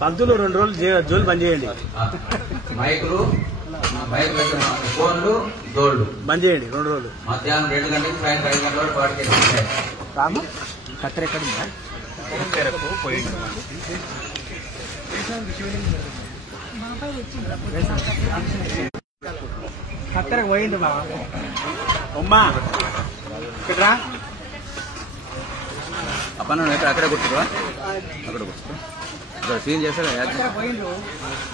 పంతులు 2 రోజులు జోలు బంద్ చేయండి. మైకులు ఫోన్లు జోళ్ళు బంద్ చేయండి 2 రోజులు. మధ్యాహ్నం 2 గంటలకు సాయంత్రం 5 గంటల వరకు పాటికి రాము కత్తెర ఎక్కడ ఉందా? కత్తెరకు పోయింది బాబా. అమ్మా ఇక్కడ అప్పన్న అక్కడే కూర్చురా, అక్కడ కూర్చో సీన్ చేస్తాడు.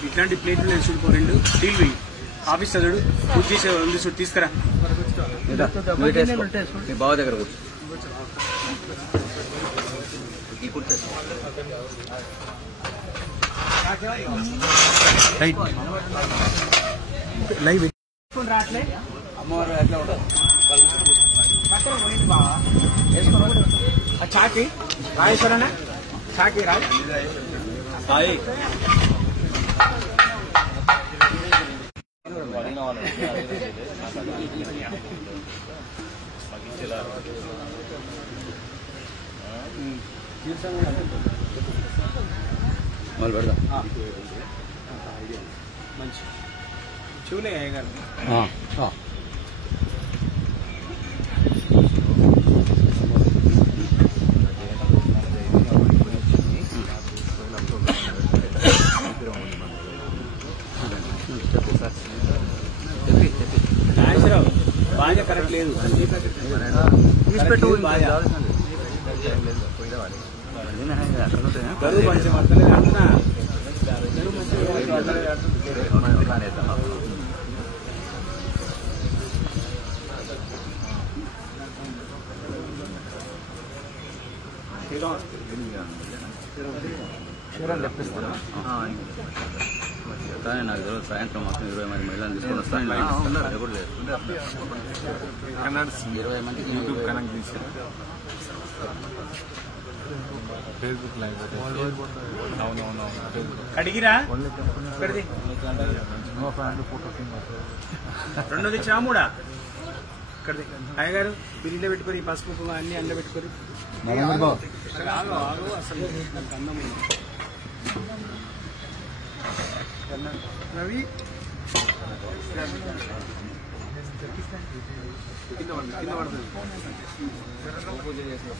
ఇట్లాంటి ప్లేట్లు నేను చూడుకోండి. డీల్ పోయి ఆఫీస్ చదువుడు పూర్తి చేసే ఉంది చూడు, తీసుకురా. మీ బావ దగ్గర కూర్చో. లైవ్ రాట్లే అమ్మవారు ఎట్లా ఉంటుంది చాకి రాజేశ్వరనా చాకి రాజ్ సాయి మొదలు పెడదాం. మంచి చూనే గారు బాగా కరెక్ట్ లేదు. గరువు మంచిగా పడతలేదు అంటున్నా. కానీ నాకు తెలియదు సాయంత్రం మొత్తం 20 మంది మహిళలను తీసుకొని వస్తాను. ఎప్పుడు లేదు 20 మందికి యూట్యూబ్ కనెక్ట్ చేశారు. ఫేస్బుక్ లైవ్ అవునవును కడిగిరా రెండోది చాముడా ఇక్కడిది అయ్యగారు బిల్లు పెట్టుకొని పసుపు అన్ని అండ పెట్టుకొని అసలు అన్నం రవి కింద పడుతుంది పూజ చేసిన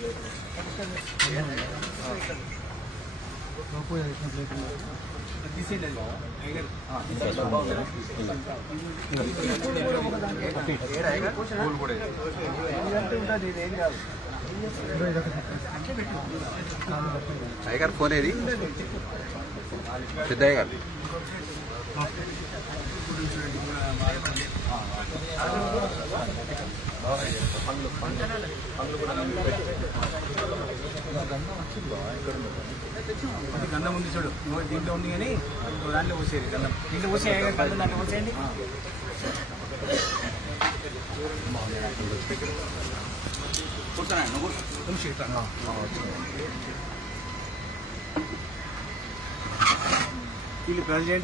టైగర్ ఫోన్ ఏది సిద్ధయ్య గారు గంధం ఉంది చూడు, దీంట్లో ఉంది కానీ దాంట్లో పోసేది గంధం. దీంట్లో పోసే గంధం దాంట్లో పోసేయండి. వీళ్ళు ప్రెసిడెంట్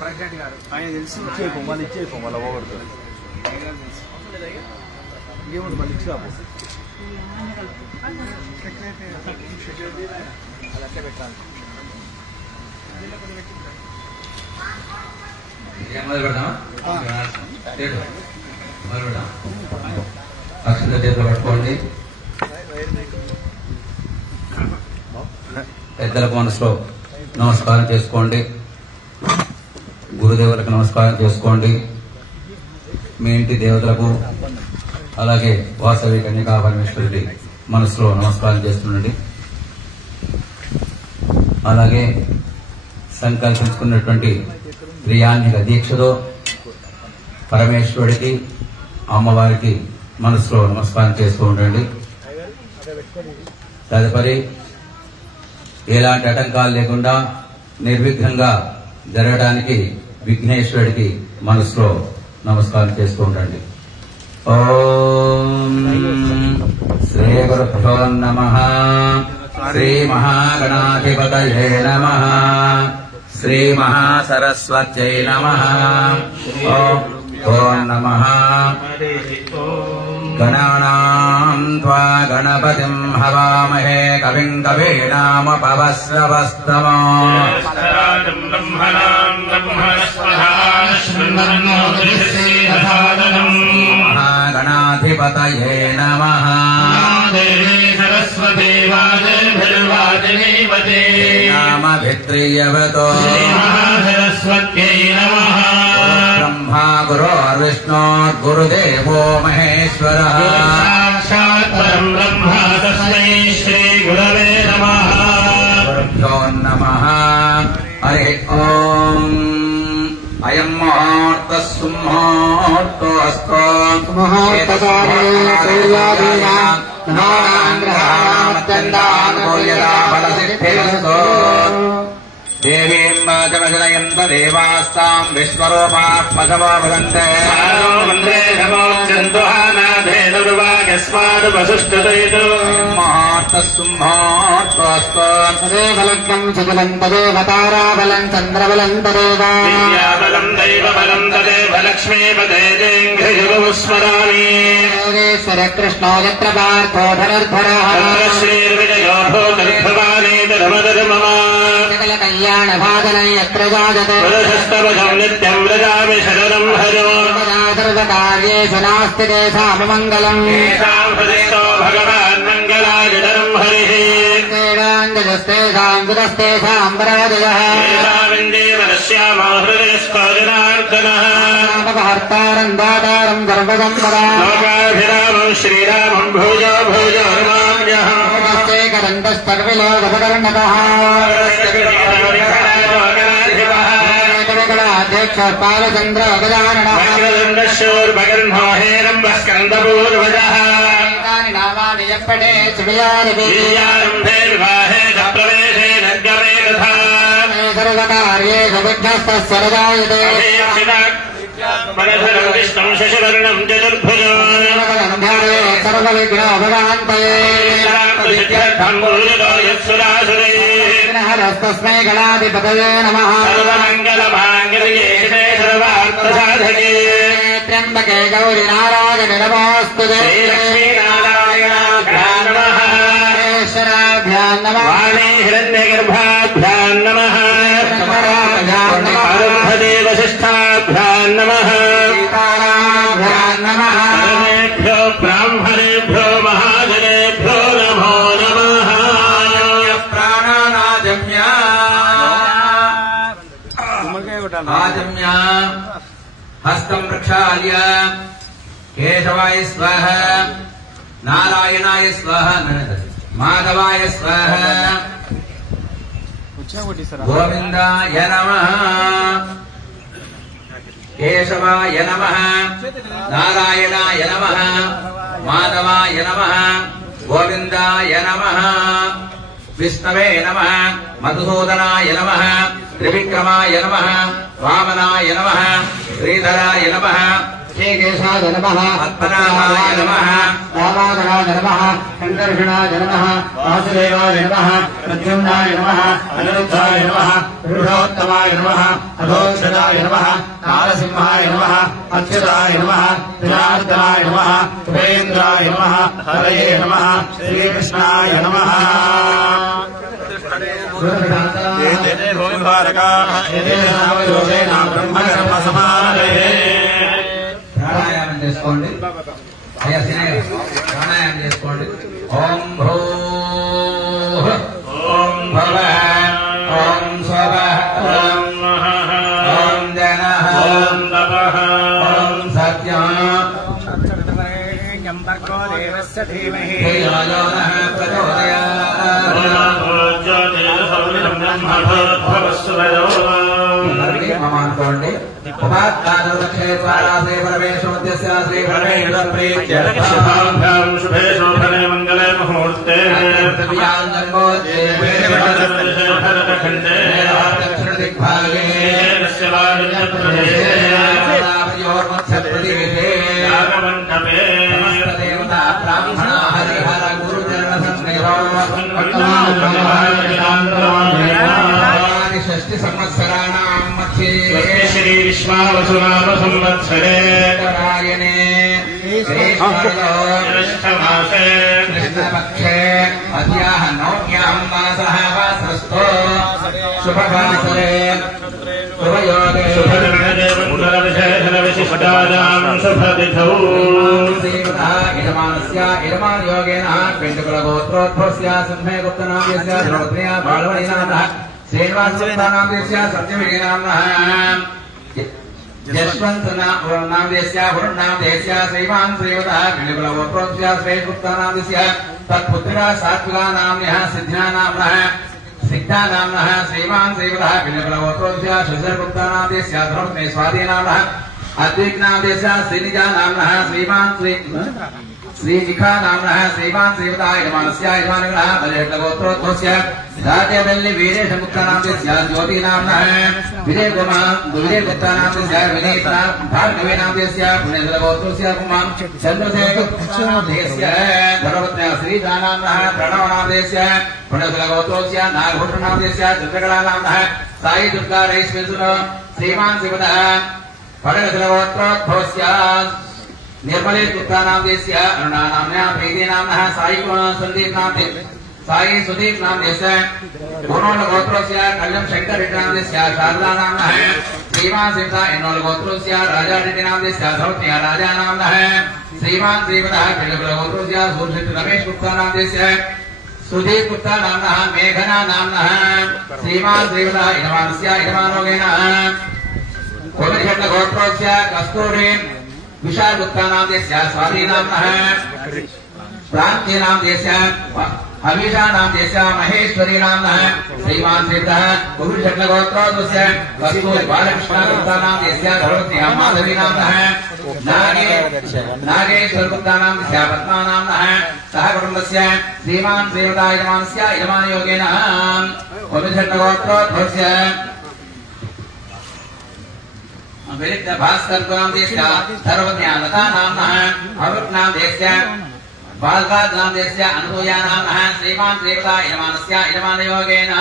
ప్రెసిడెంట్ గారు ఆయన తెలుసు మళ్ళీ ఇచ్చేయకు మళ్ళీ పోగొడుతుంది. ఇంకేముంది మళ్ళీ ఇచ్చి రాబో అట్లా పెట్టాలి. అక్షత చేతులు పట్టుకోండి. పెద్దలకు మనసులో నమస్కారం చేసుకోండి. గురుదేవులకు నమస్కారం చేసుకోండి. మీ ఇంటి దేవతలకు అలాగే వాసవి కన్యకా పరమేశ్వరుడి మనసులో నమస్కారం చేస్తుండండి. అలాగే సంకల్పించుకున్నటువంటి ప్రియాన్నిక దీక్షతో పరమేశ్వరుడికి అమ్మవారికి మనసులో నమస్కారం చేస్తూ ఉండండి. తదుపరి ఎలాంటి ఆటంకాలు లేకుండా నిర్విఘ్నంగా జరగడానికి విఘ్నేశ్వరుడికి మనసులో నమస్కారం చేస్తూ ఉండండి. ఓం శ్రీ గురుభ్యో నమః. శ్రీ మహాగణాధిపతయే నమః. శ్రీ మహాసరస్వత్యై నమః. ఓం నమః. गणानां त्वा गणपतिं हवामहे कविं कवीनामुपवस्रवस्तमो महागणाधिपतये नमः नामभित्रियवतो सरस्वत्यै नमः ब्रह्मा गुरुर्विष्णुर्गुरुदेवो महेश्वरः साक्षात् परं ब्रह्म तस्मै श्रीगुरवे नमः गुरुभ्यो नमः हरिः ओम् अयं मुहूर्तः सुमुहूर्तोऽस्तु मुहूर्तकार्येषु देवीं जमजनयन्त देवास्तां विश्वरूपाः पशवो भवन्ते मन्त्रे नमोऽस्तु हानाधेनुर्वागस्मादुपसुष्टुतैतु मुहूर्तस्सुमुहूर्तोऽस्तु तदेवलग्नं सुबलं तदेव ताराबलं चन्द्रबलं तदेव विद्याबलं दैवबलं तदेव लक्ष्मीपदेजेङ्घ्रियुगं स्मरामि योगेश्वर कृष्णो यत्र पार्थो धनुर्धरः तत्र श्रीर्विजयो भूतर्भवानेतरमदर्मम सकलकल्याणभाजनं यत्र जायते पुरुषस्तवजं नित्यं व्रजामि शरणं हरो सर्वकार्येषु नास्ति तेषाममङ्गलम् येषां हृदिस्थो भगवान् मङ्गलायुधरं हरिः तेषाञ्जस्तेषां विदस्तेषां पराजयः येषामिन्दीवरस्यामो हृदयस्थो जनार्दनः हर्तारं दातारं सर्वसम्पदा लोकाभिरामं श्रीरामं भूयो भूयो नमाम्यहम् करन्तस्तर्विलोकपकर्णकः अध्यक्ष बालचन्द्र गजाननः वक्रदण्डशूर्भगर्भो हेरम्बः स्कन्दपूर्वजः एतानि नामानि यः पठेत् शृणुयादिभिः विवाहे च प्रवेशे निर्गमे तथा सर्वकार्येषु विघ्नस्तः स्वरदायते मनधरं विष्णुं शशिवर्णं चतुर्भुजो सर्वविघ्नोपशान्तये हरस्तस्मै गणाधिपतये नमः सर्वमङ्गलमाङ्गल्ये सर्वार्थसाधके त्र्यम्बके गौरि नारायण नमोऽस्तुते श्रीलक्ष्मीनारायणाभ्यां नमः श्वराभ्यां नमः वाणी हिरण्यगर्भाभ्यां नमः वसिष्ठाभ्यां नमः सीताराभ्यां नमः सर्वेभ्यो ब्राह्मणेभ्यो महाजनेभ्यो नमो नमः प्राणानाजम्या आजम्या हस्तं प्रक्षाल्य केशवाय स्वाहा नारायणाय स्वाहा माधवाय स्वाहा गोविन्दाय नमः केशवाय नमः नारायणाय नमः माधवाय नमः गोविन्दाय नमः विष्णवे नमः मधुसूदनाय नमः त्रिविक्रमाय नमः वामनाय नमः श्रीधराय नमः श्रीकेशाय नमः पद्मनाभाय नमः रामाधवाय नमः शङ्कर्षणाय नमः वासुदेवाय नमः प्रद्युम्नाय नमः अनिरुद्धाय नमः पुरुषोत्तमाय नमः अधोक्षदाय नमः नारसिंहाय नमः अच्युताय नमः जनार्दनाय नमः उपेन्द्राय नमः हरये नमः श्रीकृष्णाय नमः ప్రాణాయామం చేసుకోండి అయ్యా సినయ్య ప్రాణాయామం చేసుకోండి ఓం భూ ఓం భవ ఓం స్వః ఓం ఓం జనః ఓం తపః ఓం సత్యం అనుకోండి ఉపాత్తాదుక్షే ద్వారా శ్రీ పరమేశ్వరస్య శ్రీ పరమేశ్వర ప్రీత్యర్థం शुभे शोभने मंगले मुहूर्ते दक्षिण दिग्भागे देवता ब्राह्मण हरिहर गुरुचरण षष्टि संवत्सराणां मध्ये श्री विश्वावसुनाम संवत्सरे रायणे ज्येष्ठमासे कृष्णपक्षे अद्याः नौम्यां मासः वासस्तो शुभवासरे शुभयोगे शुभदिनविशेषणविशिष्टायां शुभतिथौ यजमानस्य यजमानयोगेन पेण्डकुलगोत्रोद्भवस्य सिंहे गुप्तनाम्यस्य द्रौपद्या बालवणीनाम्नः श्रीनिवासगुप्तानाम्यस्य सत्यविजयनाम्नः यशवन्तनाम्यस्य वरुणनाम्यस्य श्रीमान् श्रीवतः पेण्डकुलगोत्रोद्भवस्य श्रीगुप्तानाम्यस्य तत्पुत्रा सात्विकानाम्यः सिद्ध्यानाम्नः सिद्धानाम्नः श्रीमान् श्रीवतः पेण्डकुलगोत्रोद्भवस्य श्रीधरगुप्तानाम्यस्य धर्मपत्नी स्वाधीनाम्नः अद्वैतनाम्यस्य श्रीनिजानाम्नः श्रीमान् श्रीशिखा नाम्नः श्रीमान् श्रीवतः यजमानस्य यजमानगणः बलेट्लगोत्रोद्भवस्य राजवल्ली वीरेशमुक्तानाम्यस्य ज्योतिनाम्नः विजयगुप्तानाम्यस्य विनीता भार्गवीनाम्यस्य पुण्यधरगोत्रोस्य पुमान् चन्द्रशेखरस्य धर्मपत्न्या श्रीजानाम्नः प्रणवनाम्यस्य पुण्यधरगोत्रोस्य नागभूषणाम्यस्य चन्द्रकलानाम्नः साई दुर्गा रैस्वेसुर श्रीमान् श्रीवतः पडगधरगोत्रोद्भवस्य निर्मले गुप्तानाम्यस्य अरुणानाम्न्या प्रीतिनाम्नः साई सुदीप नाम्यस्य गुणोलगोत्रोस्य कल्यं शङ्कररेड्डिनाम्यस्य शारदानाम्नः श्रीमान् श्रीवतः एन्नोलगोत्रोस्य राजारेड्डिनाम्यस्य धर्मपत्न्या राजानाम्नः श्रीमान् श्रीवतः पेण्डकुलगोत्रोस्य सूर्यशेट्टी रमेश गुप्तानाम्यस्य सुदीप गुप्तानाम्नः मेघना नाम्नः श्रीमान् श्रीवतः यजमानस्य यजमानोगेन कोमरिघट्टगोत्रोस्य कस्तूरी विशाल गुप्तानाम्यस्य स्वाधीनाम्नः प्रान्तीनाम्यस्य अभिषानाम्यस्य महेश्वरी नाम्नः श्रीमान् श्रीवतः कोमरिघट्टगोत्रोद्भवस्य कस्तूरी बालकृष्ण गुप्तानाम्यस्य धर्मपत्न्या माधवी नाम्नः नागेश्वर गुप्तानाम्यस्य पद्मानाम्नः सह कुटुम्बस्य श्रीमान् श्रीवतः यजमानस्य यजमानयोगेन कोमरिघट्टगोत्रोद्भवस्य विरिक्त भास्कर नाम्यस्य धर्मपत्न्या लता नाम्नः अरुण नाम्यस्य बालराज नाम्यस्य अनसूया नाम्नः श्रीमान् श्रीवतः यजमानस्य यजमानयोगेन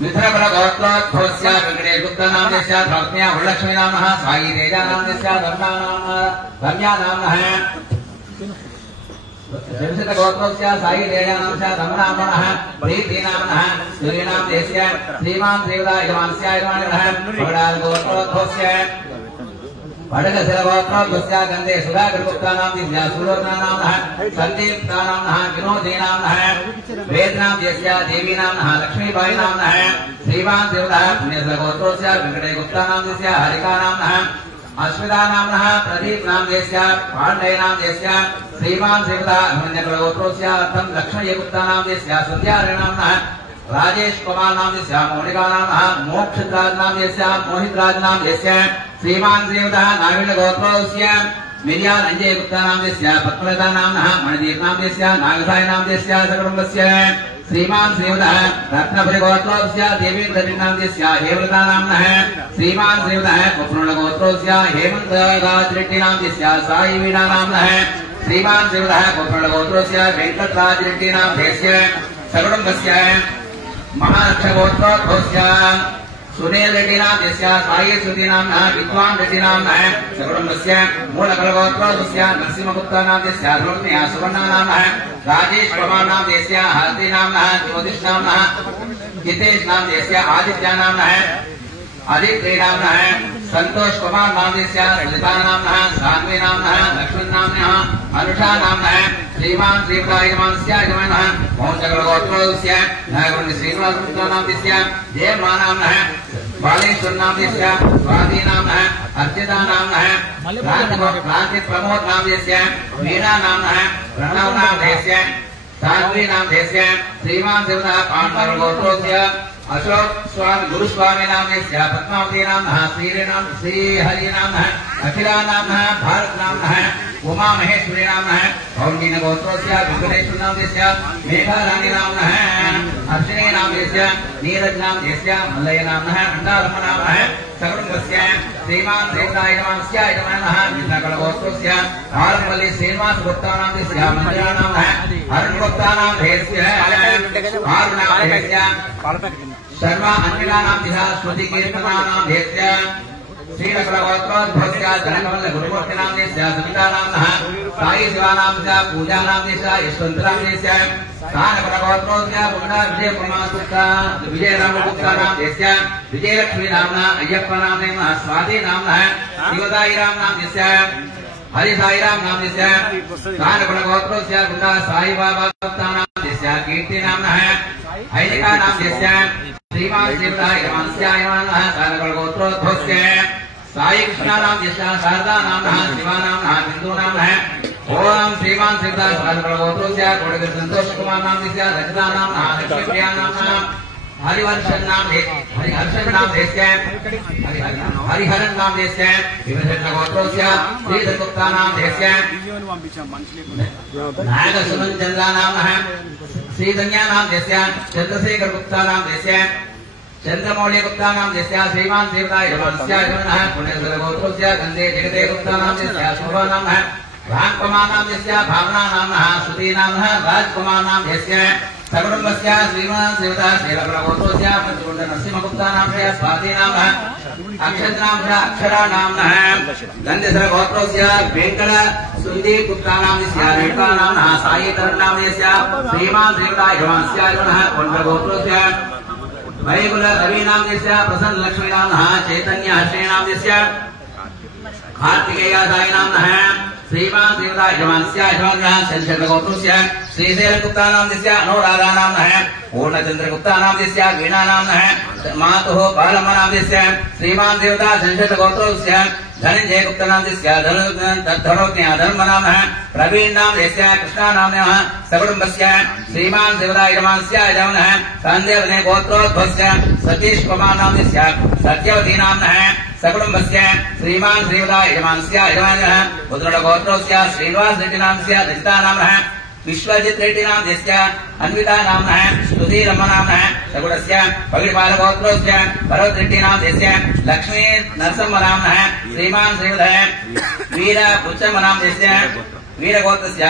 मित्रकुलगोत्रोद्भवस्य वेङ्कटेश गुप्तानाम्यस्य धर्मपत्न्या वरलक्ष्मी नाम्नः साई तेजा नाम्यस्य रम्या नाम्नः जयशतगोत्रोस्य साई तेजानाम्नः धर्मनाम्नः प्रीतिनाम्नः सूर्यनाम्यस्य श्रीमान् श्रीवतः यजमानस्य यजमानगणः पगडालगोत्रोद्भवस्य पडगशिरगोत्रोद्भवस्य गन्धे सुधाकरगुप्तानाम्यस्य सुलोचनानाम्नः सन्दीप्तानाम्नः विनोदीनाम्नः वेदनाम्यस्य देवीनाम्नः लक्ष्मीबाईनाम्नः श्रीमान् श्रीवतः पुण्यधरगोत्रोस्य वेङ्कटेश गुप्तानाम्यस्य हरिकानाम्नः अस्मितानाम्नः प्रदीप नाम्यस्य पाण्डेयनाम्यस्य श्रीमान् श्रीवतः अभिमन्युकुलगोत्रोस्य अर्थं लक्ष्मणगुप्तानाम्यस्य सत्याहरिनाम्नः राजेश कुमार नाम्यस्य मोनिकानाम्नः मोक्षराज नाम्यस्य मोहितराज नाम्यस्य श्रीमान् श्रीवतः नाविलगोत्रोस्य मिर्याल अंजय गुप्तानाम्यस्य पद्मलता नाम्नः मणिदीप नाम्यस्य नागसाय नाम्यस्य सकुटुम्बस्य श्रीमान् श्रीवतः रत्नपुरीगोत्रोस्य देवीन्द्रनाम्यस्य हेमलता नाम्नः श्रीमान् श्रीवतः कोपनगोत्रोस्य हेमन्तराजरेड्डिनाम्यस्य साई वीणा नाम्नः श्रीमान् श्रीवतः कोपनगोत्रोस्य वेङ्कटराजरेड्डिनाम्यस्य सकुटुम्बस्य महालक्ष्मगोत्रोद्भवस्य सुनील रेड्डिनाम्यस्य साई सुधीनाम्नः विद्वान् रेड्डिनाम्नः सकुटुम्बस्य मूलकलगोत्रोद्भवस्य नरसिंहगुप्तानाम्यस्य धर्मपत्न्या सुवर्णानाम्नः राजेश कुमार नाम्यस्य हस्तिनाम्नः ज्योतिषनाम्नः हितेश नाम्यस्य आदित्यानाम्नः आदित्यनाम्नः संतोष कुमार नाम्यस्य ललितानाम्नः सान्वी नाम्नः लक्ष्मण नाम्नः अनुषा नाम्नः श्रीमान् श्रीवतः यजमानस्य यजमानः मोहनचक्रगोत्रोस्य नागवण्य श्रीनिवासगुप्तानाम्यस्य जयमानाम्नः बालेश्वर नाम्यस्य स्वाति नाम्नः अर्चिता नाम्नः क्रांति प्रमोद नाम्यस्य वीणा नाम्नः प्रणव नाम्यस्य साध्वी नाम्यस्य श्रीमान् श्रीवतः पाण्डवगोत्रोस्य अशोक स्वामी गुरुस्वामी नाम्यस्य पद्मावती नाम्नः श्रीहरि नाम्नः अखिला नाम्नः भारत नाम्नः उमा महेश्वरी नाम्नः भौंडीनगोत्रोस्य वेङ्कटेश्वर नाम्यस्य मेघाराणी नाम्नः अर्शिनी नाम्यस्य नीरज नाम्यस्य मल्लय नाम्नः अण्डारम्म नाम्नः सकुटुम्बस्य श्रीमान् श्रीवतः यजमानस्य यजमानः मित्रकुलगोत्रोस्य आरम्पल्ली श्रीनिवास गुप्तानाम्यस्य मन्दिरा नाम्नः अरुण गुप्तानाम्यस्य आरुणाम्यस्य शर्मा अन्विला नाम्यः श्रुति कीर्तनानाम्यस्य श्रीनकुलगोत्रोद्भवस्य जनकमल्लगुरुमूर्तिनाम्नस्य सवितानाम्नः साई शिवानाम्नस्य पूजानाम्नस्य यशवन्तनाम्नस्य स्थानकुलगोत्रोस्य पुण्डविजयकुमारगुप्ता विजयरामगुप्तानाम्नस्य विजयलक्ष्मीनाम्ना अय्यप्पनाम्नः स्वातिनाम्नः शिवदायिराम्नाम्नस्य हरिसायिराम्नाम्नस्य स्थानकुलगोत्रोस्य पुण्डा साईबाबागुप्तानाम्नस्य कीर्तिनाम्नः हैनिकानाम्नस्य श्रीमान शिवदायमानस्यायमानः स्थानकुलगोत्रोद्भवस्य साई कृष्णानाम्नस्य शारदानाम्नः शिवानाम्नः बिन्दूनाम्नः ओम श्रीमान शिवदास स्थानकुलगोत्रोस्य कोडगिरि सन्तोषकुमारनाम्नस्य रचितानाम्नः लक्ष्मीप्रियानाम्नः हरिहर्षन्नाम्नस्य विभूषणगोत्रोस्य श्रीधरगुप्तानाम्नस्य नागसुमञ्चन्द्रानाम्नः श्रीधन्यानाम्नस्य चन्द्रशेखरगुप्तानाम्नस्य चन्द्रमौळिगुप्तानाम्नस्य श्रीमान शिवदायमानस्य पुण्यसुरगोत्रोस्य गन्धे जगते गुप्तानाम्नस्य शोभानाम्नः रामकुमारनाम्नस्य भावनानाम्नः सुधीनाम्नः राजकुमारनाम्नस्य सकुटुम्बस्य श्रीमान शिवदास श्रीरघुगोत्रोस्य पंचकुण्ड नरसिंहगुप्तानाम्नस्य स्वातिनाम्नः अक्षरानाम्नः अक्षरानाम्नः गन्धेश्वरगोत्रोस्य वेङ्कट सुन्दीगुप्तानाम्नस्य रेणुकानाम्नः सायितरनाम्नस्य श्रीमान शिवदायमानस्य कुण्डगोत्रोस्य वैकुल रविनाम्नस्य प्रसन्नलक्ष्मीनाम्नः चैतन्यहर्षेणाम्नस्य कार्तिकेयदायिनाम्नः श्रीमान शिवदायमानस्य शनिशेखरगोत्रोस्य श्रीशैलगुप्तानाम्नस्य अनुराधानाम्नः पूर्णचन्द्रगुप्तानाम्नस्य वीणानाम्नः मातुः बालम्मनाम्नस्य श्रीमान शिवदास शनिशेखरगोत्रोस्य धनञ्जयगुप्तानाम्नस्य धर्मनाम्नः प्रवीणनाम्नस्य कृष्णानाम्नः सकुटुम्बस्य श्रीमान शिवदायमानस्य सन्देवने गोत्रोद्भवस्य सतीशकुमारनाम्नस्य सत्यवतीनाम्नः सकुटुम्बस्य श्रीमान श्रीवदायमानस्य पुत्रगोत्रोस्य श्रीनिवास रेड्डिनाम्नस्य रचितानाम्नः विश्वजित् रेड्डिनाम्नस्य अन्वितानाम्नः सुधीरम्मनाम्नः सकुटस्य पगिडिपालगोत्रोस्य भरतरेड्डिनाम्नस्य लक्ष्मी नरसिंहनाम्नः श्रीमान श्रीवदः वीरबुच्चम्मनाम्नस्य वीरगोत्रस्य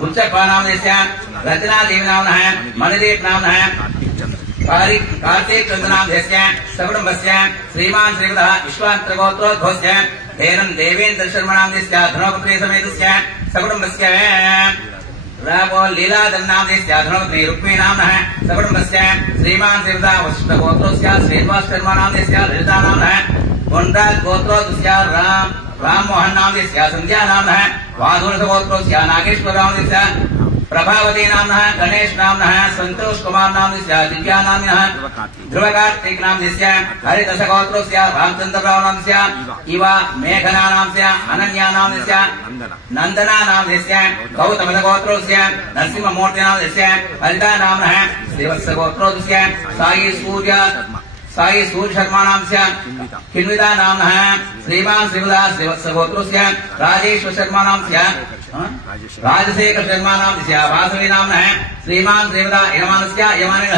बुच्चप्पनाम्नस्य रचनादेवीनाम्नः मणिदीपनाम्नः कार्तिकचन्द्रनाम्नस्य सकुटुम्बस्य श्रीमान श्रीवदः विश्वामित्रगोत्रोद्भवस्य हेरन् देवेन्द्रशर्मनाम्नस्य धर्मपुत्री समेतस्य सकुटुम्बस्य रामो लीलाधरनाम्नस्य धर्मपत्नी रुक्मीनाम्नः सकुटुम्बस्य श्रीमान श्रीवदः वसिष्ठगोत्रोस्य श्रीनिवास शर्मनाम्नस्य ललितानाम्नः कोण्ड्रात् गोत्रोद्भवस्य राममोहननाम्नस्य सन्ध्यानाम्नः वाधूरसगोत्रोस्य नागेश्वरनाम्नस्य प्रभावती नाम्नः गणेश नाम्नः संतोष कुमार नाम्नस्य दिव्यानाम्नः ध्रुवकार्तिक नाम्नस्य हरिदशगोत्रोस्य रामचन्द्रराव नाम्नस्य इव मेघना नाम्नस्य अनन्या नाम्नस्य नन्दना नाम्नस्य गौतमगोत्रोस्य नरसिंहमूर्ति नाम्नस्य हरिता नाम्नः श्रीवत्सगोत्रोस्य साई सूर्य शर्मा नाम्नस्य किन्विता नाम्नः श्रीमान शिवदास श्रीवत्सगोत्रोस्य राजेश्वर शर्मा नाम्नस्य राजशेखर शर्मा नाम्नस्य वासवी नाम्नः श्रीमान श्रीवदायमानस्य यमानः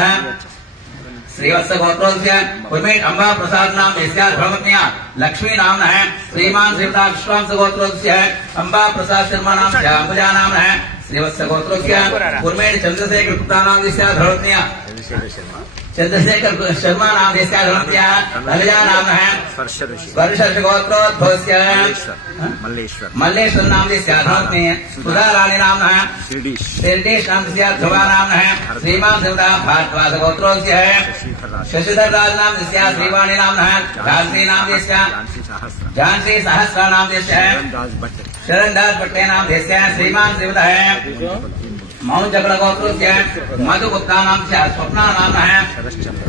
श्रीवत्सगोत्रोस्य उर्मेट अम्बा प्रसाद नाम्नस्य धर्मपत्न्या लक्ष्मी नाम्नः श्रीमान श्रीवदा विश्वांसगोत्रोस्य अम्बा प्रसाद शर्मा नाम्नस्य अम्बुजा नाम्नः श्रीवत्सगोत्रोस्य उर्मेट चन्द्रशेखर गुप्तानाम्नस्य धर्मपत्न्या चन्द्रशेखर शर्मा नाम्नस्य धर्मपत्न्या ललिता नाम्नः वर्षगोत्रोद्भवस्य मल्लेश्वर नाम्नस्य धर्मपत्नी सुधाराणी नाम्नः शिरडीश नाम्नस्य ध्रुवा नाम्नः श्रीमान शिवदास भारद्वाजगोत्रोस्य शशिधर राज नाम्नस्य श्रीवाणी नाम्नः झांसी सहस्रा नाम्नस्य शरणदास भट्टे नाम्नस्य श्रीमान शिवदः मौञ्जगलगोत्रोस्य मधुगुप्ता नाम्नस्य स्वप्ना नाम्नः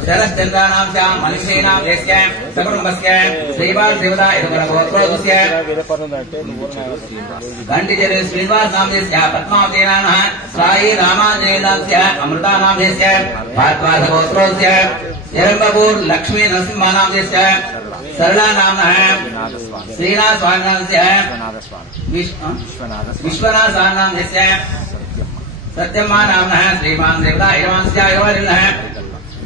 शरश्चन्द्रा नाम्नस्य मनीषी नाम्नस्य सकुटुम्बस्य श्रीमान शिवदायगोत्रोस्य घण्टिजले श्रीनिवास नाम्नस्य पद्मावती नाम्नः साई रामाञ्जनेयस्य अमृता नाम्नस्य भारद्वाजगोत्रोस्य यरम्बपूर लक्ष्मी नरसिंह नाम्नस्य सरला नाम्नः श्रीनाथ स्वामी नाम्नस्य विश्वनाथ स्वामी नाम्नस्य सत्यम्मा नाम्नः श्रीमान शिवदायमानस्य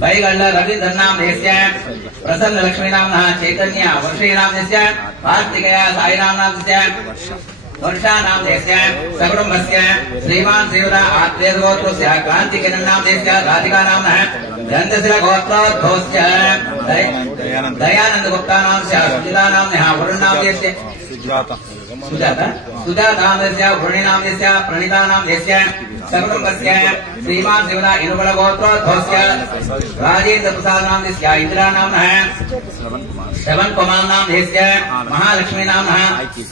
वैगल्ल रविधर नाम्नस्य प्रसन्नलक्ष्मी नाम्नः चैतन्य वर्षी नाम्नस्य कार्तिकेय साई नाम्नस्य वर्षानां देशस्य सकुटुम्बस्य श्रीमान् श्रीवरा आत्रेयगोत्रस्य क्रान्तिकिरणां देशस्य राधिकानाम्नः गन्धशिला गोत्रोद्भवस्य दयानन्दगुप्तानां सुजितानाम्नः वरुणां देशस्य सुजातानां देशस्य वरुणीनां देशस्य प्रणीतानां देशस्य सकुटुम्बस्य श्रीमान् श्रीवरा इनुकुलगोत्रोद्भवस्य राजेन्द्र प्रसादनां देशस्य इन्द्रानाम्नः श्रवण कुमार नाम देशस्य महालक्ष्मी नाम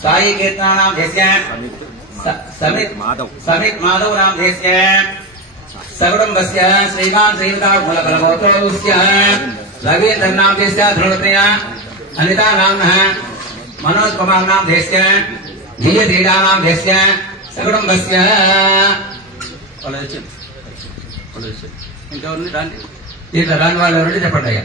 साई कीर्तना नाम देशस्य समित माधव नाम देशस्य सकुटुम्बस्य श्रीकांत श्रीवरा मूलकलगोत्रोस्य रवीन्द्र नाम देशस्य ध्रुवप्रिया अनिता नाम मनोज कुमार नाम देशस्य धीय धीरा नाम देशस्य सकुटुम्बस्य इट्ला राని వాళ్ళు ఎవరంటే చెప్పండి అయ్యా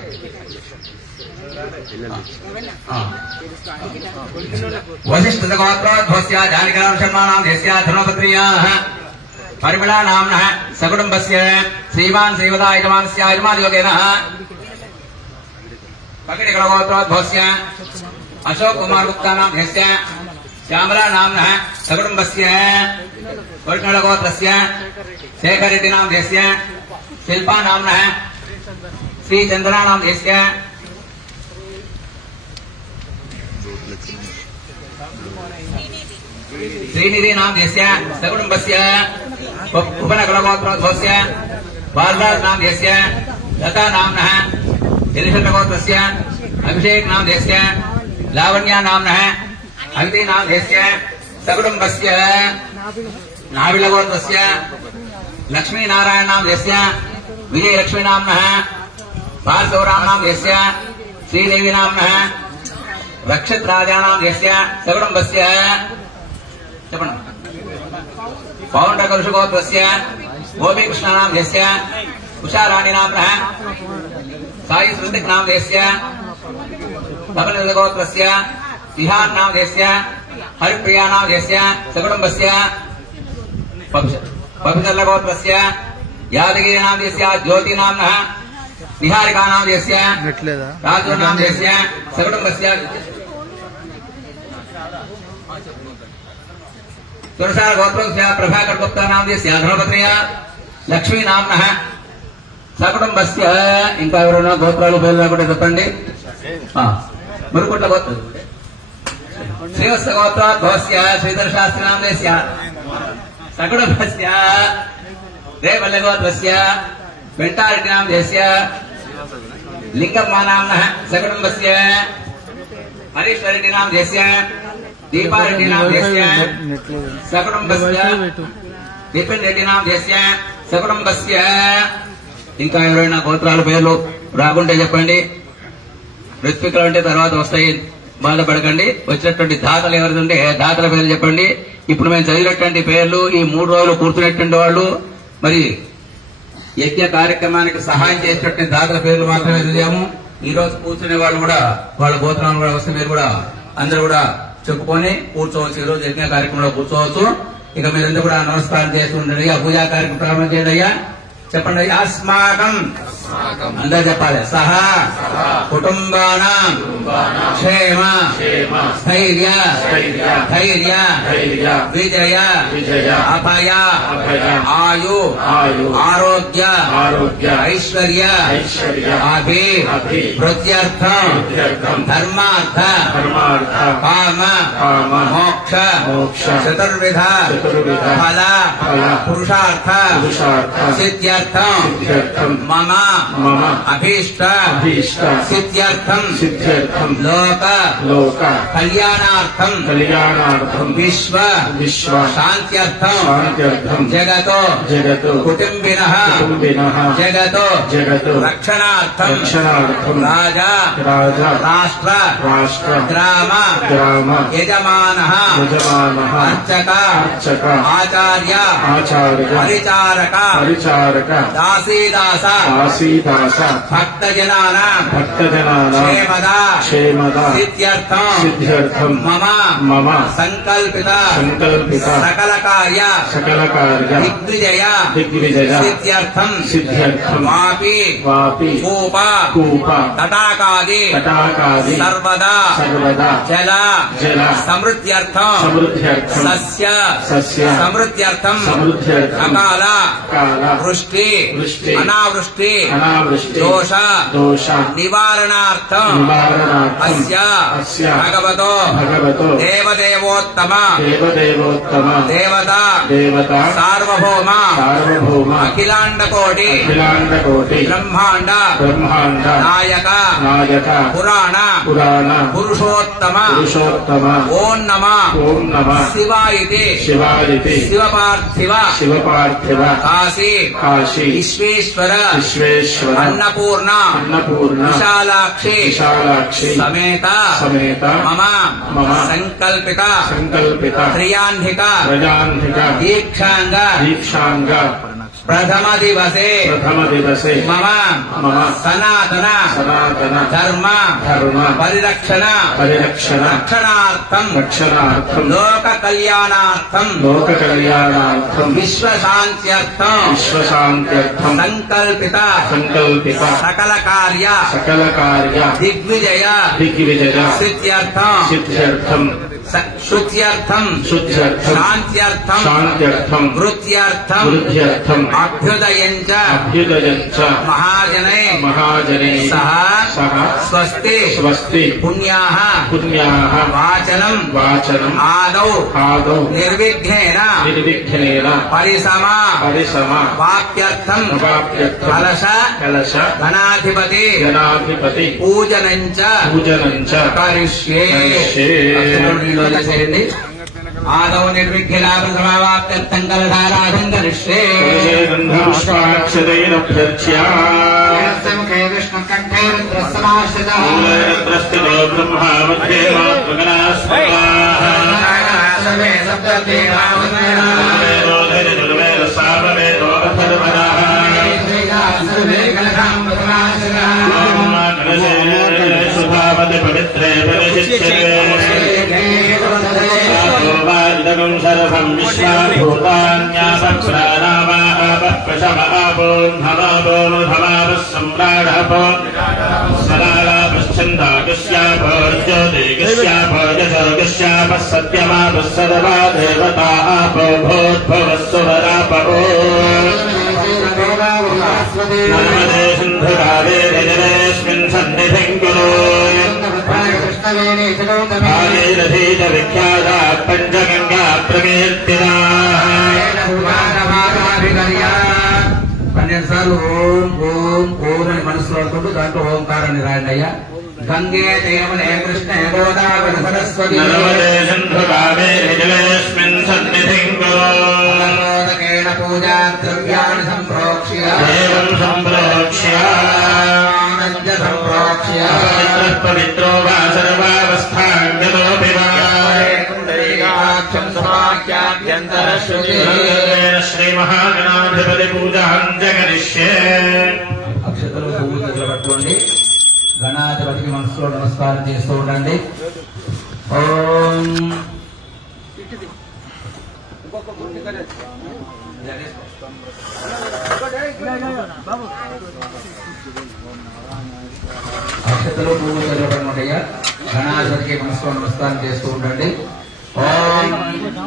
वशिष्ठ गोत्रोद्भवस्य जानिकानां शर्माणां देशस्य धर्मपत्न्याः परिमला नाम्नः सकुटुम्बस्य श्रीमान् श्रीवदा यजमानस्य यजमानयोगेनः पकडिकलगोत्रोद्भवस्य अशोक कुमार गुप्तानां देशस्य श्यामला नाम्नः सकुटुम्बस्य कोर्कणगोत्रस्य शेखर रेड्डी नाम देशस्य शिल्पा नाम्नः श्री चंद्रा नाम देशस्य श्रीनिधि नाम देशस्य सकुटुम्बस्य उपनकुलगोत्रोद्भवस्य बालराज नाम देशस्य लता नाम्नः हिरिशटगोत्रस्य अभिषेक नाम देशस्य लावण्या नाम्नः अदिति नाम देशस्य सकुटुम्बस्य नाविलगोत्रस्य लक्ष्मी नारायण नाम देशस्य विजय लक्ष्मी नाम्नः पार्थवराम नाम देशस्य श्रीदेवी नाम्नः रक्षित राजा नाम देशस्य सकुटुम्बस्य पौंड्र कलुषगोत्रस्य गोपी कृष्ण नाम देशस्य उषा रानी नाम्नः साई स्मृतिक नाम देशस्य कमलगोत्रस्य तिहान नाम देशस्य हरिप्रिया नाम देशस्य सकुटुम्बस्य पवित्रगोत्रस्य यादगिरी नाम देशस्य ज्योति नाम्नः निहारिका नाम देशस्य राजू नाम देशस्य सकुटुम्बस्य तुलसार गोत्रोस्य प्रभाकर गुप्ता नाम देशस्य धर्मपत्न्या लक्ष्मी नाम्नः सकुटुम्बस्य इंका एवरैना गोत्रालु పేర్లు కూడా చెప్పండి మురుకుట్ల గోత్ర శ్రీవత్స గోత్రోద్భవस्य శ్రీధర శాస్త్రి నామ దేశस्य सकुटुम्बस्य देवल्य गोत्रस्य वेंटारेड्डी नाम देशस्य लिंगम्मा नाम्नः सकुटुम्बस्य हरीश्वर रेड्डी नाम देशस्य दीपा रेड्डी नाम देशस्य सकुटुम्बस्य विपिन रेड्डी नाम देशस्य सकुटुम्बस्य ఇంకా ఎవరైనా గోత్రాల పేర్లు రాకుంటే చెప్పండి ఋత్వికులు అంటే తర్వాత వస్తాయి బాధపడకండి వచ్చినటువంటి దాతలు ఎవరిదంటే దాతల పేర్లు చెప్పండి ఇప్పుడు మేము చదివినటువంటి పేర్లు ఈ 3 రోజులు కూర్చున్నటువంటి వాళ్ళు మరి యజ్ఞ కార్యక్రమానికి సహాయం చేసినటువంటి దాతల పేర్లు మాత్రమే చదివాము ఈ రోజు కూర్చునే వాళ్ళు కూడా వాళ్ళ గోత్రాలు కూడా వస్తే మీరు కూడా అందరూ కూడా చెప్పుకొని కూర్చోవచ్చు ఈ రోజు యజ్ఞ కార్యక్రమంలో కూర్చోవచ్చు ఇక మీరందరూ కూడా నమస్కారం చేస్తూ ఉండండి ఆ పూజా కార్యక్రమం ప్రారంభం చేయండి అయ్యా చెప్పండి అస్మాకం అందరూ చెప్పాలి సహా కుటుంబానాం క్షేమ స్థైర్య ధైర్య విజయ అభయ ఆయు ఆరోగ్య ఐశ్వర్య అభివృద్ధ్యర్థం ధర్మార్థ కామ మోక్ష చతుర్విధ ఫల పురుషార్థ సిద్ధ్యర్థం మమ అభీష్ట సిద్ధ్యర్థం లోక కళ్యాణార్థం విశ్వ శాంత్యర్థం జగతో కుటుంబినః జగతో రక్షణార్థం రాజా రాష్ట్ర గ్రామ యజమానః అర్చక ఆచార్య పరిచారక దాసీదాస तुलसीदास भक्तजनानां क्षेमदा सिद्ध्यर्थं मम संकल्पित सकल कार्य दिग्विजय सिद्ध्यर्थं वापि कूप तटाकादि सर्वदा जल समृद्ध्यर्थं सस्य समृद्ध्यर्थं अकाल वृष्टि अनावृष्टि दोष निवारणार्थं अस्य भगवतो देवदेवोत्तम देवता सार्वभौम अखिलांडकोटि ब्रह्मांड नायक पुराण पुरुषोत्तम ओं नमः शिवाय शिवपार्थिव काशी विश्वेश्वर अन्नपूर्णा विशालाक्षी समेत मम संकल्पित क्रियान्धिक दीक्षांग प्रथम दिवसे मम सनातन धर्म परिरक्षण रक्षणार्थं लोक कल्याणार्थं विश्व शांत्यर्थं संकल्पित सकल कार्य दिग्विजय सिद्ध्यर्थं शुद्ध्यर्थं शांत्यर्थं वृद्ध्यर्थं अभ्युदयञ्च महाजने सह स्वस्ति पुण्याः वाचनम् आदौ निर्विघ्नेन परिसमा वाक्यर्थं कलश धनाधिपति पूजनञ्च करिष्ये आदौ निर्विघ्नलाभसमावाप्त्यर्थं कलशाराधनं करिष्ये मुखे विष्णुकण्ठे रुद्रस्समाश्रितः रुद्रस्थितो ब्रह्मा मध्ये सर्वे सप्तति सर्वे कलशाम्बसमाश्रितः पवित्रे परिचित्रे सर्वं विश्वाभूतान्यापक्षरामापशमापोन्भवापोन्भवापः सम्राडपो सदालापश्चन्दागस्याभोर्ज्योतिगस्याभोजसर्गस्यापः सत्यमापः सर्वा देवता आपो भूद्भुवस्सुवरापो नर्मदे सिन्धुकावेरिजलेऽस्मिन् सन्निधिं कुरु भागीरथी च विख्याता पञ्चगङ्गा प्रकीर्तिता ओम అని మనసులో అనుకుంటూ దాంట్లో ఓంకారాన్ని రాయండి అయ్యా గంగే దేవనే కృష్ణే గోదావరి సరస్వతి నర్మదే సింధు కావేరి జలేస్మిన్ సన్నిధిం కురు పూజా ద్రవ్యాన్ని సంప్రోక్ష్య దేవం సంప్రోక్ష్య పవిత్రో వా సర్వావస్థాంగతోపి వా శ్రీ మహాగణాధిపతి పూజాం జగరిష్యే అక్షతలు పువ్వులు దగ్గర పట్టుకోండి గణాధిపతికి మనసులో నమస్కారం చేస్తూ ఉండండి ఓం అక్షతలు పువ్వులు దగ్గర పట్టుకోండి గణాధిపతికి మనసులో నమస్కారం చేస్తూ ఉండండి ఓం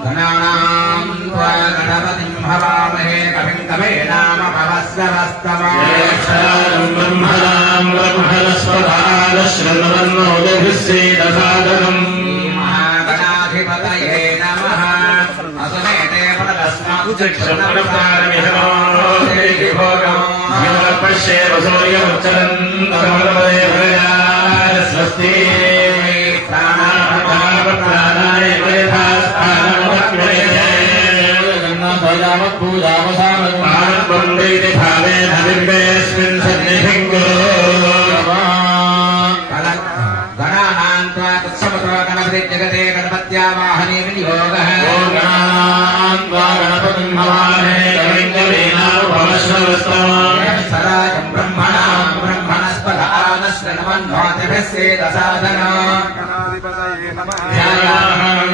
గణానాం త్వా గణపతిం హవామహే కవిం కవీనామపవస్రవస్తమం బ్రహ్మణాం బ్రహ్మణస్పదాలశ్రవన్నోదభిస్సేదసాదనం మహాగణాధిపతయే నమః అసమేతే పశ్యేవ సూర్యముచ్చరం స్వస్తి जगते गणपत्यावाहने विनियोगः गणपतिं हवामहे कविं कवीनामुपमश्रवस्तमम् सदाजं ब्रह्मणा ध्यानस्येदसाधनो गणाधिपतये नमः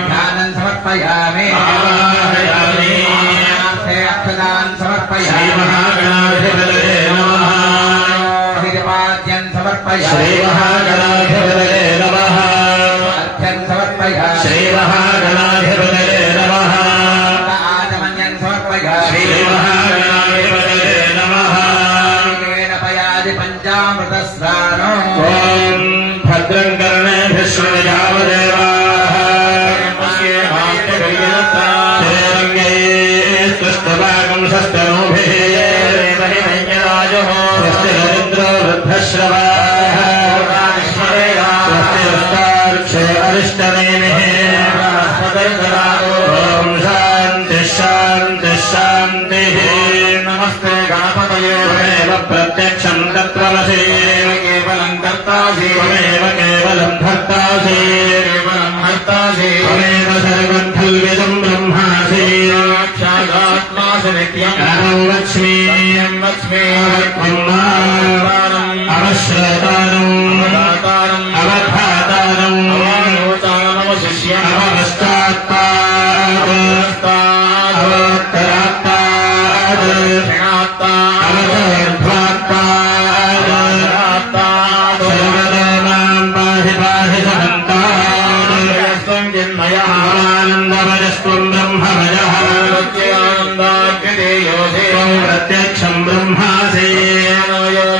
ध्यानं समर्पयामि अक्षदान् समर्पयामि पाद्यं समर्पयामि श्रीमहागणाधिपतये नमः अर्घ्यं समर्पयामि श्रीमहागणाधिपतये नमः आचमन्यं समर्पयामि श्रीमहागणाधिपतये नमः पयादि पञ्चामृतस्नानो ॐ भद्रं कर्णेभिः शृणुयामदेवाः स्वस्तिभागं स्वस्तनूभिः स्वस्ति हरिन्द्रो वृद्धश्रवाः स्वस्ति अरिष्टनेमिः ॐ शान्तिः शान्तिः शान्तिः नमस्ते गणपतये त्वमेव प्रत्यक्षं तत्त्वमसि केवलं कर्तासि त्वमेव केवलं भर्तासि केवलं हर्तासि त्वमेव सर्वं खल्विदं ब्रह्मासि साक्षादात्मासि नित्यम् अहं लक्ष्मी लक्ष्मी अवश्रोतारम् अवधातारम् अवशिष्यम् अवपश्चात्तात् अवोत्तरात्तात् अवतोर्ध्वात्तात् सर्वदा मां पाहि पाहि समन्तात् आनन्दमयस्त्वं ब्रह्ममयः त्वं प्रत्यक्षं ब्रह्मासि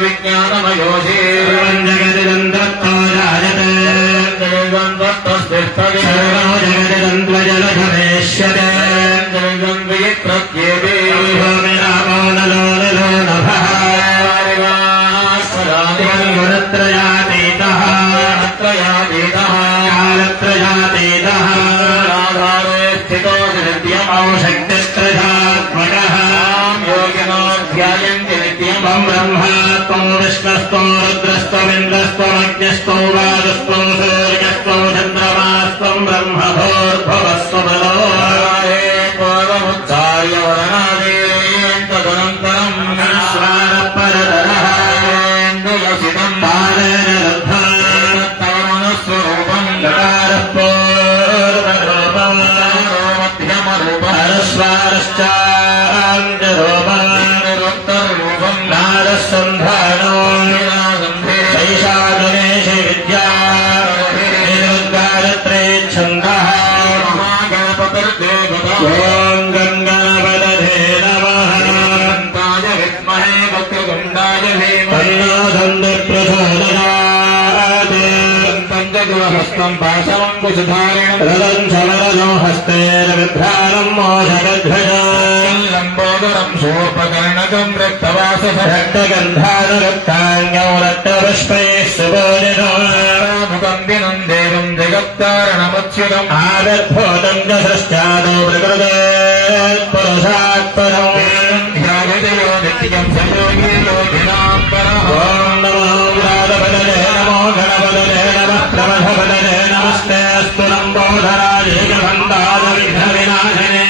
विज्ञानमयोधि सर्वं जगदिदन्ततो जायते सर्वो जगदिदन्त्वजलधमेष्यते भूमिरापो नलो नलो नभः गुणत्रयातीतः कालत्रयातीतः औशक्तित्रयात्मकः त्वं ब्रह्मा त्वं विष्णुस्त्वं रुद्रस्त्वमिन्द्रस्त्वमग्निस्त्वं वायुस्त्वं सूर्यस्त्वं चन्द्रमास्त्वं ब्रह्म भूर्भुवस्त्वमलो स्वारपरतरः पारेण लब्धस्वरूपं गकारः पूर्वरूपम् हरस्वारश्चान्तरूपम् नारसन्धानो सैषा गणेश विद्या निरुद्गारत्रेच्छन्दः ॐ गङ्गणपदधे नमः तन्नो दण्डप्रचोदयात् रदं समरनो हस्तेर्विभ्राणं मोदगध्वजम् लम्बोदरं सोपकर्णकं रक्तवासः रक्तगन्धानुरक्ताङ्गौ रक्तपुष्पैः सुबोधिनो मुखं दिनं देवं जगत्कारणमुच्युतम् आविर्भूतं च सश्चादौ प्रकृते पुरुषात् परम् ध्यायतयो नित्यं संयोगे योगिनां परः ॐ नमो व्याधपदये नमो गणपदये नमः प्रमथपदये नमस्ते अस्तु लम्बोधराय विघ्नविनाशिने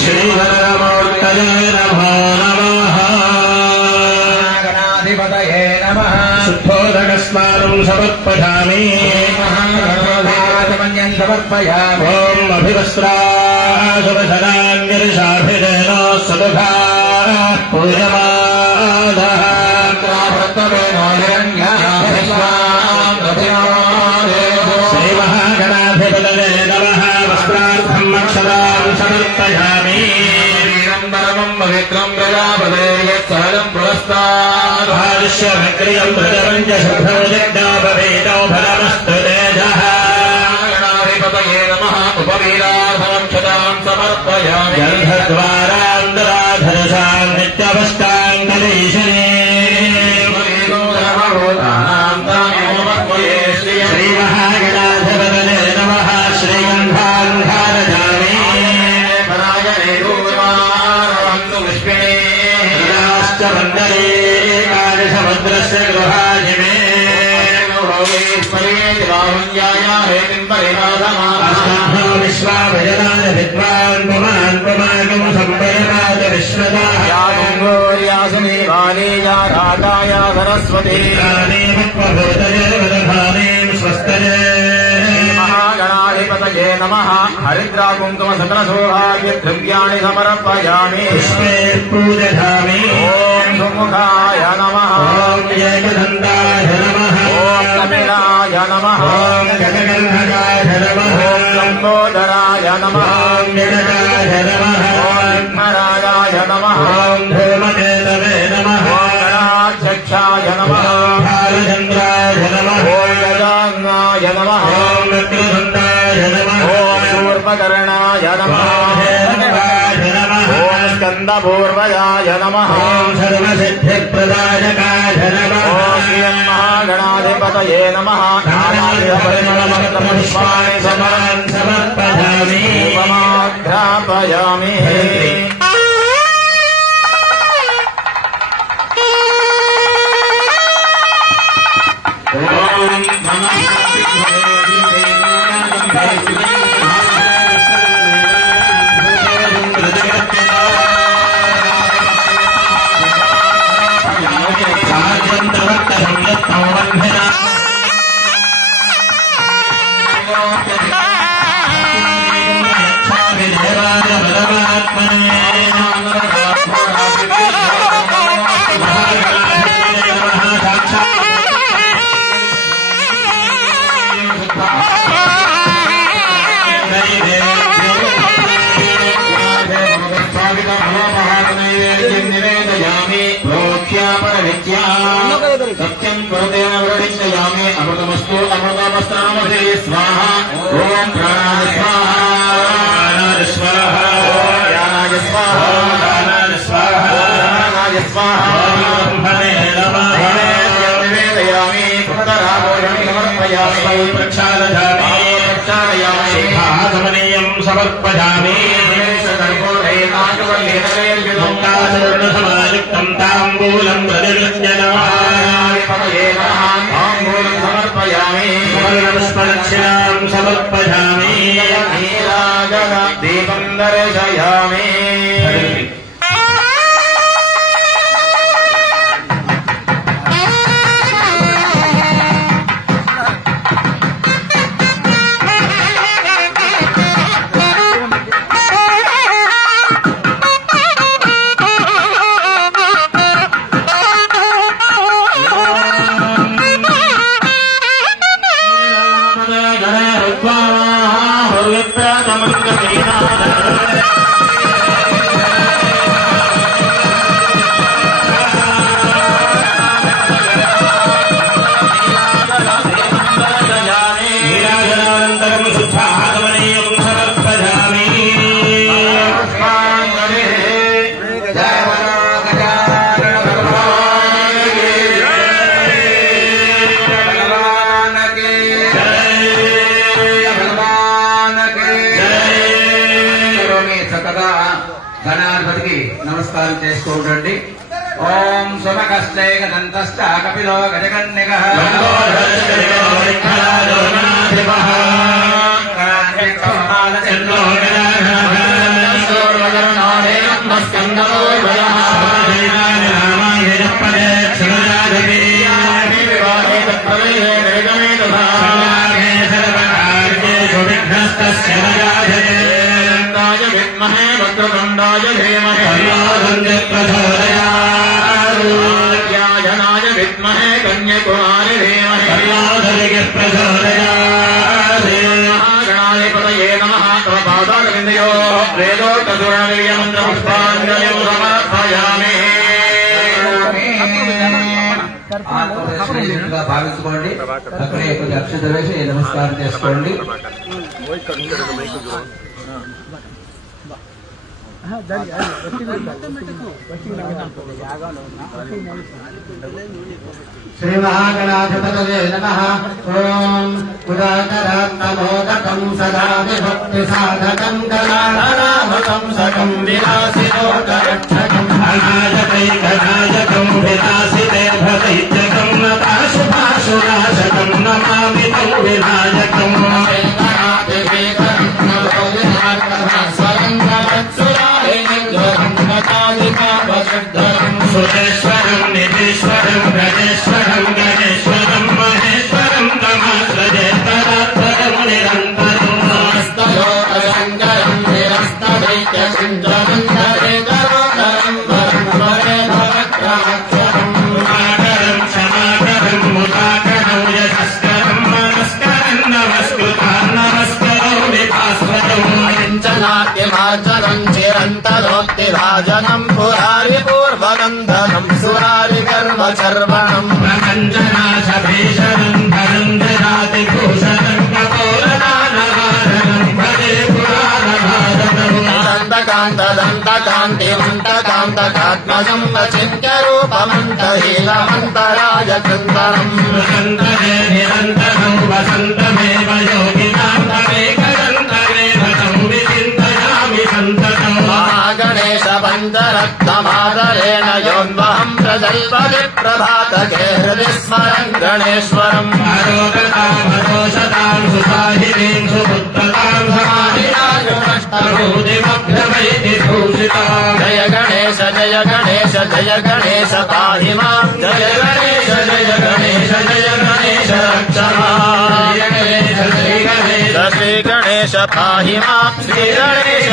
श्रीधरमूर्तये नमो नमः गणाधिपतये नमः शुद्धोदकस्नानं समर्पयामि महागणाधिपतमन्यं समर्पयामि ॐ अभिवस्त्राशुभधनान्यर्षाभिधेन सुदुःखाः पूयमादः श्रीमहागणाधिपतये नमः वस्त्रार्थं अक्षरां समर्पयामि पवित्रं प्रजापते यत्सहजं पुरस्तात् भाष्यमक्रियं प्रजरं च शुभ्रं जग्नापवेदौ फलमस्तु तेजः गणाधिपतये नमः उपवीरार्थमक्षतां समर्पयामि गन्धद्वारान्तराधरसां नित्यवष्टाङ्गलेशने श्रीमहागणाधिपतये नमः श्रीगन्धान्धारयामि वन्दरे कार्यसमुद्रस्य गृहाजिमे अस्मभ्यो विश्वाभजनाय विद्वान् पुमान् पुमाकं सम्पयनाय विश्वदाया सरस्वती भूतये वदभा महागणाधिपतये नमः हरिद्रा कुंकुम सकल सौभाग्य द्रव्याणि समर्पयामि पुष्पे पूजयामि ओम सुमुखाय नमः ओम एकदन्ताय नमः ओम कपिलाय नमः ओम गगनगणाय नमः ओम लंबोदराय नमः ओम जगदाय नमः ओम नराय नमः ओम धूमकेतवे नमः ओम गणाध्यक्षाय नमः भालचन्द्राय नमः ओम गजाननाय नमः ओम नक्रदन्ताय नमः ओम शूर्पकर्णाय नमः हेमवाय नमः ओम स्कन्दपूर्वजाय नमः ओम सर्वसिद्धिप्रदायकाय नमः ओम श्रीमहागणाधिपतये नमः नानाविधपरिमलमन्त्रपुष्पाणि समर्पयामि समग्रापयामि सत्यं कुरुतेन वृणीष्यामि अमृतमस्तु अमृतमस्तामसे स्वाहा ओम प्राणाय स्वाहा प्राणाय स्वाहा प्राणाय स्वाहा प्राणाय स्वाहा ब्रह्मणे नमः निवेदयामि पुत्ररामोषणं समर्पयामि प्रक्षालयामि समनीयं समर्पयामि मुक्तासवर्णसमायुक्तं ताम्बूलं ताम्बूलं समर्पयामि सुवर्णपुष्पदक्षिणां समर्पयामि दीपं दर्शयामि గణాధిపతికి నమస్కారం చేసుకోండి. ఓం సుమకస్తే గదంతశ్చ కపిలో గజకన్నికః विद्महे वक्रतुण्डाय धीमहि प्रचोदयाय विद्महे कन्याकुमारी धीमहि महागणाधिपतये नमः तव पादारविन्दयो वेदोक्तसुवर्णवीर्यमन्त्रपुष्पाञ्जलिं समर्पयामि భావించుకోండి. అక్కడే కొద్ది అక్షత వేసి నమస్కారం చేసుకోండి. శ్రీ మహాగణాధిపతయే నమః. ఓం ఉదాకరాత్మమోదకం సదా విభక్తి సాధకం గణానామకం సకం విలాసిలోకరక్షకం అనాయకైకనాయకం విలాసితేర్భతైత్యకం నతాశుభాశునాశకం నమామి తం వినాయకం సురేశ్వరం నిధీశ్వరం గజేశ్వరం గణేశ్వరం మహేశ్వరం తమాశ్రజేత నీరాజనం పురారి పూర్వగంధనం సురారి కర్మ చర్వణం ప్రపంచనాశభీషణం ధనం జరాతి భూషణం కపోలదానహారణం భజే పురాణభారతం దంతకాంత దంతకాంతిమంతకాంతకాత్మజం వచింత్య రూపమంతహీనమంతరాయ చింతనం వసంతమే నిరంతరం వసంతమేవ యోగినాంతమేకదంతమేవ విచింతయామి సంతతం మహాగణేశ పంచరత్నమాదరేణ యోన్వహం ప్రజల్పతి ప్రభాతకే హృది స్మరం గణేశ్వరం అరోగతామరోషతాం సుసాహినీం సుబుద్ధతాం సమాహినాయుమష్టభూతిమభ్యమైతి భూషితాం జయ గణేశ జయ గణేశ జయ గణేశ పాహి మాం జయ గణేశ జయ గణేశ జయ గణేశ రక్ష మాం జయ గణేశ శ్రీ గణేశ శ్రీ గణేశ పాహి మాం శ్రీ గణేశ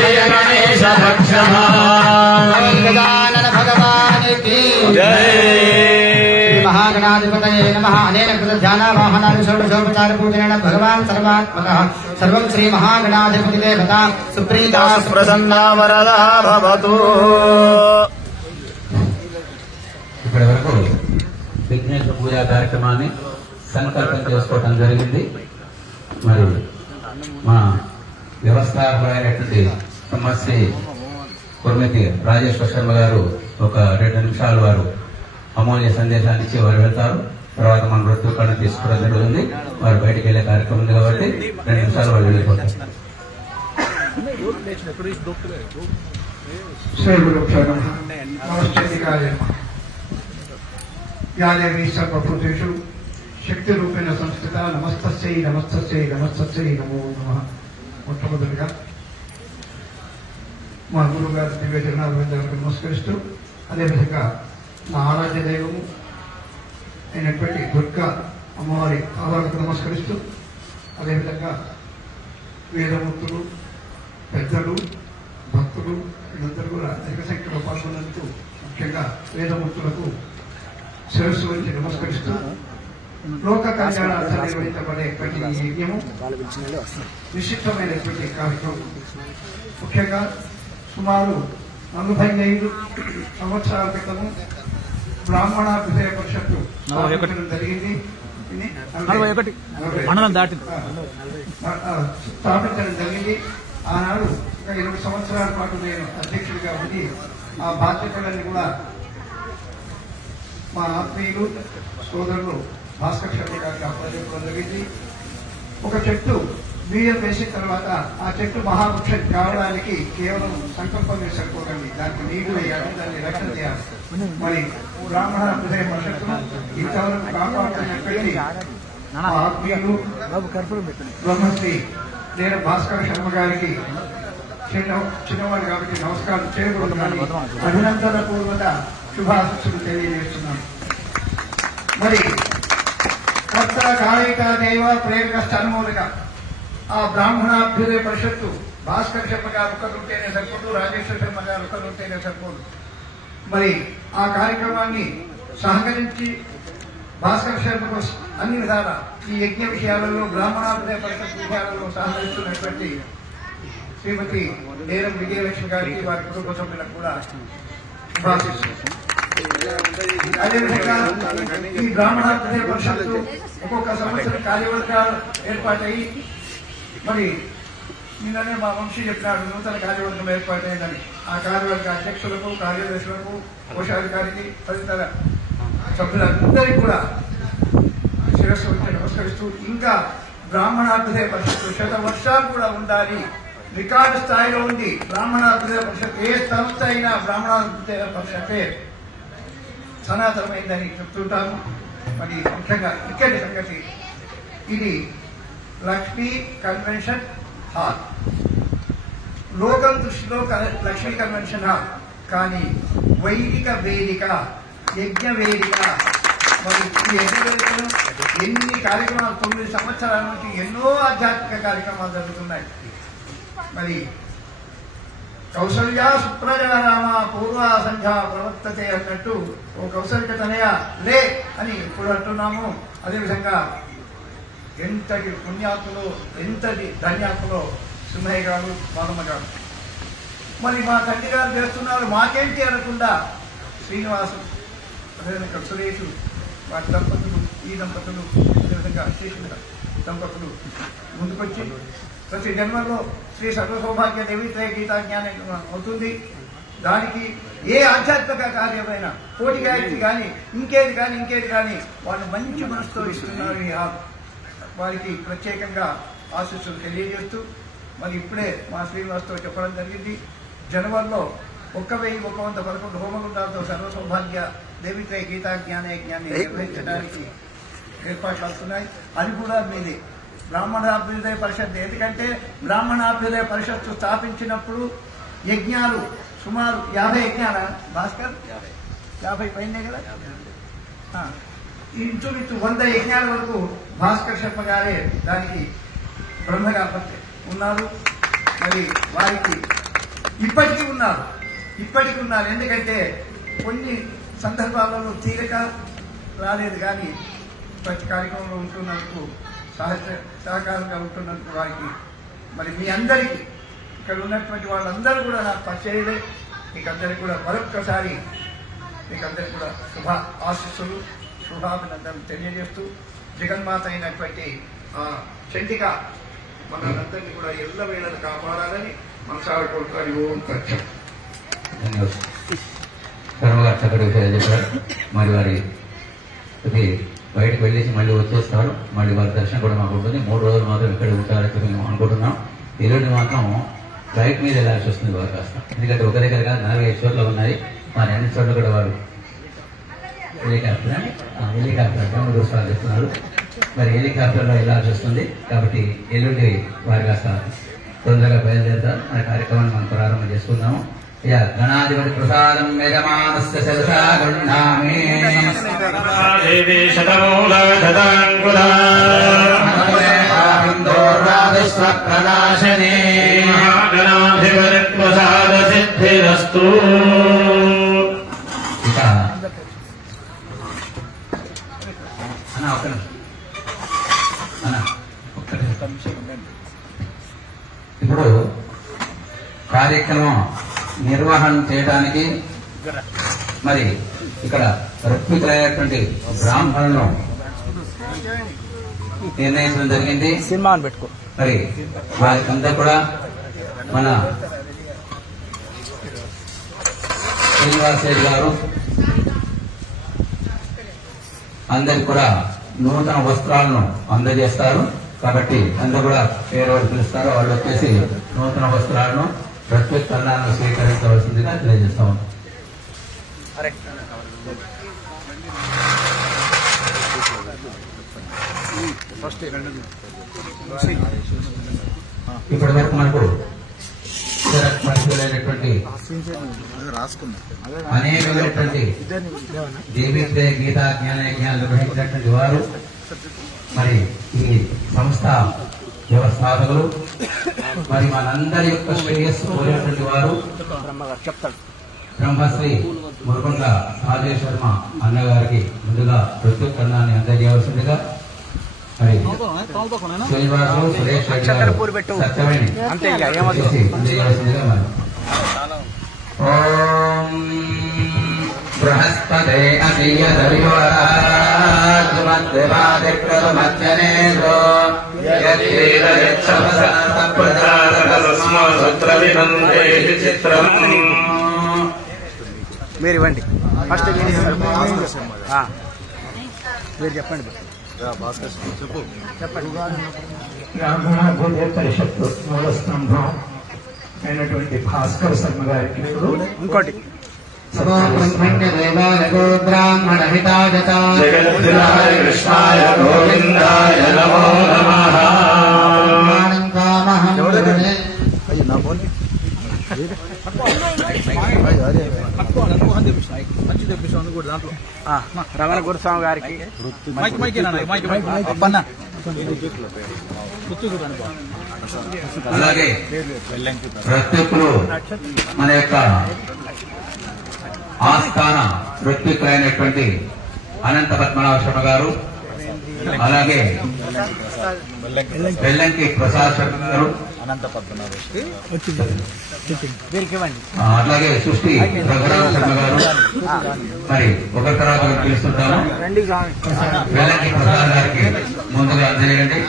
జయ గణేశ రక్ష మాం గజానన భగవానికి జయ महागणाधिपतये नमः अनेन कृतध्यानावाहनानि षोडशोपचारपूजनेन भगवान् सर्वात्मकः सर्वं श्रीमहागणाधिपतिदेवता सुप्रीता प्रसन्ना वरदा भवतु। ఇప్పటి వరకు విఘ్నేశ్వర పూజా కార్యక్రమాన్ని సంకల్పం చేసుకోవడం జరిగింది. మరి మా వ్యవస్థాపకులైనటువంటి శ్రీ కుర్మితి రాజేశ్వర శర్మ గారు ఒక 2 నిమిషాలు వారు అమూల్య సందేశాన్ని ఇచ్చి వారు వెళ్తారు. తర్వాత మన వృత్తులను తీసుకోవడం జరుగుతుంది. వారు బయటికి వెళ్లే కార్యక్రమం ఉంది కాబట్టి 2 నిమిషాలు వాళ్ళు వెళ్ళిపోతారు. సర్వభూతేషు శక్తి రూపేణ సంస్థిత నమస్తస్యై నమస్తస్యై నమస్తస్యై నమో నమః. మొట్టమొదటిగా మా గురువు గారు దివ్య జగన్నాథకు నమస్కరిస్తూ అదేవిధంగా మా ఆరాధ్య దైవము అయినటువంటి దుర్గా అమ్మవారి ఆవాలకు నమస్కరిస్తూ అదేవిధంగా వేదమూర్తులు పెద్దలు భక్తులు వీళ్ళందరూ కూడా అధిక సంఖ్యలో పాల్గొన్నందుకు ముఖ్యంగా వేదమూర్తులకు శిరస్సు వంచి నమస్కరిస్తూ లోక కళ్యాణార్థం నిర్వహించబడేటువంటి ఈ యజ్ఞము విశిష్టమైనటువంటి కార్యక్రమం. ముఖ్యంగా సుమారు 45 సంవత్సరాల క్రితము బ్రాహ్మణాభ్యుదయ పరిషత్తు స్థాపించడం జరిగింది. స్థాపించడం జరిగింది. ఆనాడు ఒక 20 సంవత్సరాల పాటు నేను అధ్యక్షుడిగా ఉండి ఆ బాధ్యతలన్నీ కూడా మా ఆత్మీయులు సోదరులు భాస్కర్ శర్మ గారికి అప్పగించడం జరిగింది. ఒక చెట్టు బీజం వేసిన తర్వాత ఆ చెట్టు మహావృక్షం కావడానికి కేవలం సంకల్పం సరిపోకండి, దానికి నీళ్లు వేయాలి, దాన్ని రక్షణ చేయాలి. మరి బ్రాహ్మణ హృదయ పరిషత్తును ఇంతవరకు కాపాడుతున్నటువంటి ఆత్మీయులు బ్రహ్మశ్రీ నేను భాస్కర్ శర్మ గారికి చిన్నవాడు కాబట్టి నమస్కారం చేయకూడదు కానీ అభినందన పూర్వక శుభాశిస్సులు తెలియజేస్తున్నాను. మరి కర్త కాళిక దైవ ప్రేరక స్థానమూలక ఆ బ్రాహ్మణాభ్యుదయ పరిషత్తు భాస్కర్ శర్మ గారు ఒకరుంటేనే సరిపోదు, రాజేశ్వర శర్మ గారు ఒకరుంటేనే సరిపోదు. మరి ఆ కార్యక్రమాన్ని సహకరించి భాస్కర్ శర్మకు అన్ని విధాల ఈ యజ్ఞ విషయాలలో బ్రాహ్మణాభ్యుదయ పరిషత్ విషయాలలో సహకరిస్తున్నటువంటి శ్రీమతి నేరం విజయలక్ష్మి గారికి వారి కుటుంబ సభ్యులకు కూడా శుభాశిస్సులు. అదేవిధంగా ఈ బ్రాహ్మణాభ్యుదయ పరిషత్తు ఒక్కొక్క సంవత్సరం కార్యవర్గాలు ఏర్పాటయి మరి నిన్ననే మా వంశీ చెప్పినాడు నూతన కార్యవర్గం ఏర్పాటైందని. ఆ కార్యవర్గ అధ్యక్షులకు, కార్యదర్శులకు, కోశాధికారికి, తదితర సభ్యులందరికీ కూడా శిరస్సు వచ్చి నమస్కరిస్తూ ఇంకా బ్రాహ్మణాభ్యుదయ పరిషత్తు 100 వర్షాలు కూడా ఉండాలి, రికార్డు స్థాయిలో ఉంది. బ్రాహ్మణాభ్యుదయ పరిషత్ ఏ సంస్థ అయినా బ్రాహ్మణాభ్యుదయ పరిషత్తే సనాతనమైందని చెప్తుంటాను. మరి ముఖ్యంగా ఇక్కడి సంగతి ఇది లక్ష్మీ కన్వెన్షన్ హాల్, లోకం దృష్టిలో లక్ష్మీ కన్వెన్షన్ హాల్, కానీ వైదిక వేదిక, యజ్ఞ వేదిక. మరి ఈ యజ్ఞ వేదికలు ఎన్ని కార్యక్రమాలు 9 సంవత్సరాల నుంచి ఎన్నో ఆధ్యాత్మిక కార్యక్రమాలు జరుగుతున్నాయి. మరి కౌసల్య సుప్రజారామ పూర్వ సంధ్య ప్రవర్తతే అన్నట్టు ఓ కౌసల్య తనయ లే అని ఇప్పుడు అంటున్నాము. అదేవిధంగా ఎంతటి పుణ్యాత్ములు, ఎంతటి ధన్యాత్ములో సింహయ్య గారు, బాలమ్మ గారు. మరి మా తండ్రి గారు చేస్తున్నారు మాకేంటి అనకుండా శ్రీనివాసు అదేవిధంగా సురేష్ వారి దంపతులు ఈ దంపతులు అదేవిధంగా శ్రీకృష్ణ దంపతులు ముందుకొచ్చి ప్రతి జన్మలో శ్రీ సర్వసౌభాగ్య దేవిత్రయ గీతాజ్ఞానం అవుతుంది. దానికి ఏ ఆధ్యాత్మిక కార్యమైనా కోటి గాయత్రి కానీ ఇంకేది కానీ వాళ్ళు మంచి మనసుతో ఇస్తున్నారు. వారికి ప్రత్యేకంగా ఆశీస్సులు తెలియజేస్తూ మరి ఇప్పుడే మా శ్రీనివాస్తో చెప్పడం జరిగింది. జనవరిలో 1111 హోమగుండాలతో సర్వసౌభాగ్య దేవిత్రయ గీతాజ్ఞాన యజ్ఞాన్ని నిర్వహించడానికి ఏర్పాట్లు అవుతున్నాయి. అది కూడా మీది బ్రాహ్మణాభ్యుదయ పరిషత్. ఎందుకంటే బ్రాహ్మణాభ్యుదయ పరిషత్తు స్థాపించినప్పుడు యజ్ఞాలు సుమారు 50 యజ్ఞాల భాస్కర్ 50 పైనే కదా, ఇంచుమించు 100 యజ్ఞాల వరకు భాస్కర్ శర్మ గారే దానికి బ్రహ్మగా ఉన్నారు. మరి వారికి ఇప్పటికీ ఉన్నారు. ఎందుకంటే కొన్ని సందర్భాలలో తీరిక రాలేదు, కానీ ప్రతి కార్యక్రమంలో ఉంటున్నందుకు సహకారంగా ఉంటున్నందుకు వారికి మరి మీ అందరికీ ఇక్కడ ఉన్నటువంటి వాళ్ళందరూ కూడా నాకు పరిచయలే. మీకందరికీ కూడా మరొక్కసారి మీకందరికీ కూడా ఆశీస్సులు శుభాభినందనలు తెలియజేస్తూ జగన్మాత అయినటువంటి చండిక మనందరినీ కూడా ఎల్ల వేళలు కాపాడాలని మనసారి కోరుతారు. ఓం తత్సత్. ధర్మగారు చక్కటి విషయాలు చెప్పారు. మరి వారి బయటకు వెళ్ళేసి మళ్ళీ వచ్చేస్తారు. మళ్ళీ వారి దర్శనం కూడా మాకు ఉంటుంది. 3 రోజులు మాత్రం ఇక్కడ ఉంటారని మేము అనుకుంటున్నాం. ఎల్లుండి మాత్రం ఫ్లైట్ మీద వెళ్ళాల్సి వస్తుంది వారు కాస్త. ఎందుకంటే ఒక దగ్గర కాదు 4-5 చోట్ల ఉన్నాయి. మరి అన్ని చోట్ల కూడా వారు హెలికాప్టర్ 3 రోజులు చెప్తున్నారు. మరి హెలికాప్టర్లో వెళ్ళాల్సి వస్తుంది. కాబట్టి ఎల్లుండి వారు కాస్త తొందరగా బయలుదేరుతారు. మన కార్యక్రమాన్ని మనం ప్రారంభం చేసుకుందాము. గణాధిపతి ప్రసాదం యజమానస్య శిరసా గృహ్ణామి. ప్రనాశనే గణాధిపతి ప్రసాద సిద్ధిరస్తు. ఇప్పుడు కార్యక్రమం నిర్వహణ చేయడానికి మరి ఇక్కడ రక్షితులైనటువంటి బ్రాహ్మణులను నిర్ణయించడం జరిగింది. మరి వారికంతా కూడా మన శ్రీనివాస్ రెడ్డి గారు అందరికి కూడా నూతన వస్త్రాలను అందజేస్తారు. కాబట్టి అందరూ కూడా పేరు పిలుస్తారు. వాళ్ళు వచ్చేసి నూతన వస్త్రాలను ప్రత్యుత్తరాలను స్వీకరించవలసిందిగా తెలియజేస్తాం. ఇప్పటి వరకు మనకు పరిశీలైనటువంటి అనేకమైనటువంటి దేవిత్రయ గీతా జ్ఞాన యజ్ఞాలు నిర్వహించినటువంటి వారు మరి ఈ సంస్థ వ్యవస్థాపకులు మరి మనందరి యొక్క శ్రేయస్సు కోరేటువంటి వారు బ్రహ్మశ్రీ మురుగొండ రాజేష్ శర్మ అన్నగారికి ముందుగా ప్రత్యుత్తరాన్ని అందజేయవలసిందిగా మరి శ్రీనివాసు సురేష్ సత్యమణి అందజేయవలసిందిగా మరి ఓం బృహస్పతే అతియదర్యోరాజ్మద్దేవాదిక్రమజ్జనేంద్రో మీరు ఇవ్వండి ఫస్ట్ మీరు చెప్పండి. బ్రాహ్మణ పరిషత్తు మూల స్తంభం అయినటువంటి భాస్కర్ శర్మ గారికి ఇంకోటి బ్రాహ్మణ జగద్గురాయ కృష్ణాయ గోవిందాయ నమో నమః. రమణ గురుస్వామి గారికి అలాగే ప్రత్యేకులు మన యొక్క ఆస్థాన ఋత్వికులైనటువంటి అనంత పద్మనాభ శర్మ గారు, అలాగే వెల్లంకి ప్రసాద్ శర్మ గారు, అనంత పద్మనాభ అట్లాగే సృష్టి రఘురామ శర్మ గారు మరి ఒకరి తర్వాత పిలుస్తుంటాము. వేలంకి ప్రసాద్ గారికి ముందుగా అందజేయండి.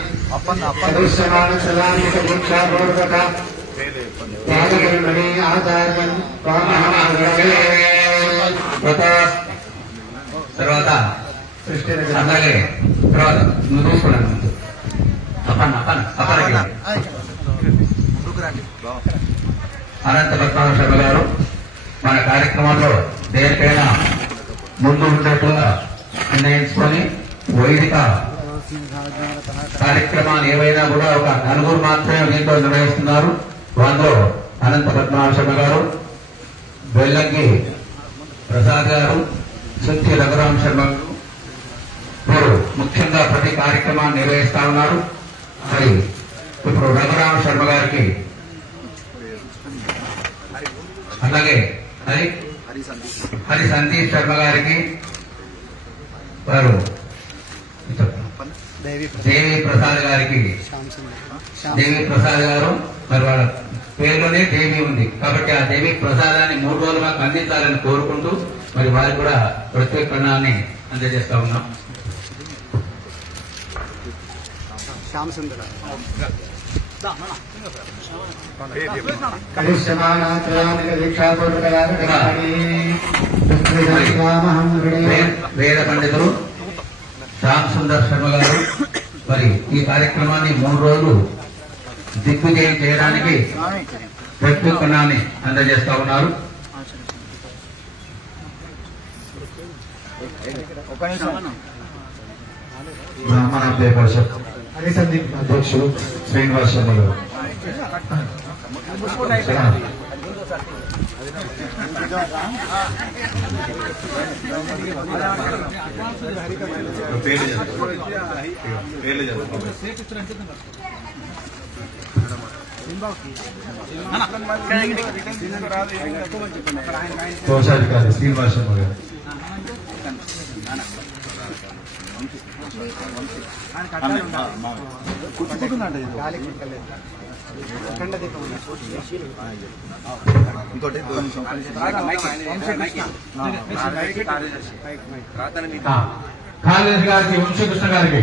తర్వాత అలాగే తర్వాత నువ్వు చూసుకున్నాను ముందు అనంత పద్మనాభ శర్మ గారు మన కార్యక్రమంలో దేనికైనా ముందు ఉండేట్టుగా నిర్ణయించుకొని వైదిక కార్యక్రమాలు ఏవైనా కూడా ఒక నలుగురు మాత్రమే దీంట్లో నిర్వహిస్తున్నారు. వాళ్ళలో అనంత పద్మనాభ శర్మ గారు, బెల్లంకి ప్రసాద్ గారు, సుత్తి రఘురామ శర్మ గారు వీరు ముఖ్యంగా ప్రతి కార్యక్రమాన్ని నిర్వహిస్తా ఉన్నారు. మరి ఇప్పుడు రఘురామ శర్మ గారికి అలాగే హరి సందీప్ శర్మ గారికి వారు దేవి ప్రసాద్ గారికి దేవి ప్రసాద్ గారు మరి వాళ్ళ పేరులోనే దేవి ఉంది కాబట్టి ఆ దేవి ప్రసాదాన్ని 3 రోజులు మాకు అందించాలని కోరుకుంటూ మరి వారికి కూడా ప్రత్యేక ప్రణాన్ని అందజేస్తా ఉన్నాం. వేద పండితులు శ్యామ్ సుందర్ శర్మ గారు మరి ఈ కార్యక్రమాన్ని 3 రోజులు దిగ్విజయం చేయడానికి ప్రత్యేకనాన్ని అందజేస్తా ఉన్నారు. బ్రాహ్మణ పరిషత్ హరి సందీప్ అధ్యక్షులు శ్రీనివాస్ శర్మ గారు. కోశాధికారి శ్రీనివాస్ శర్మ గారు. కార్యదర్శి గారికి వంశకృష్ణ గారికి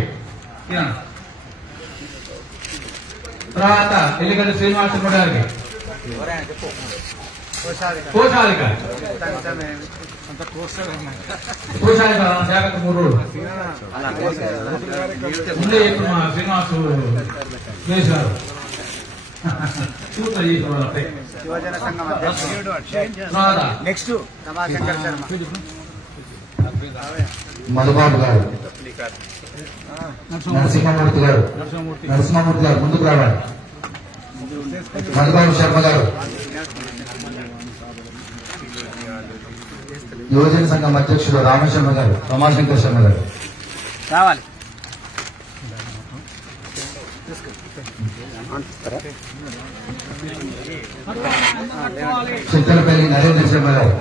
తర్వాత ఎల్లిగడ్డ శ్రీనివాస శర్మ గారికి కోశాధికారి జాగ్రత్త 3 రోజులు ముందే ఇప్పుడు మా శ్రీనివాసు చేశారు. నెక్స్ట్ మధుబాబు గారు, నరసింహమూర్తి గారు ముందుకు రావాలి. మధుబాబు శర్మ గారు యువజన సంఘం అధ్యక్షుడు రామశర్మ గారు, రమాశంకర్ శర్మ గారు రావాలి. చింతలపల్లి నరేంద్ర శర్మ గారు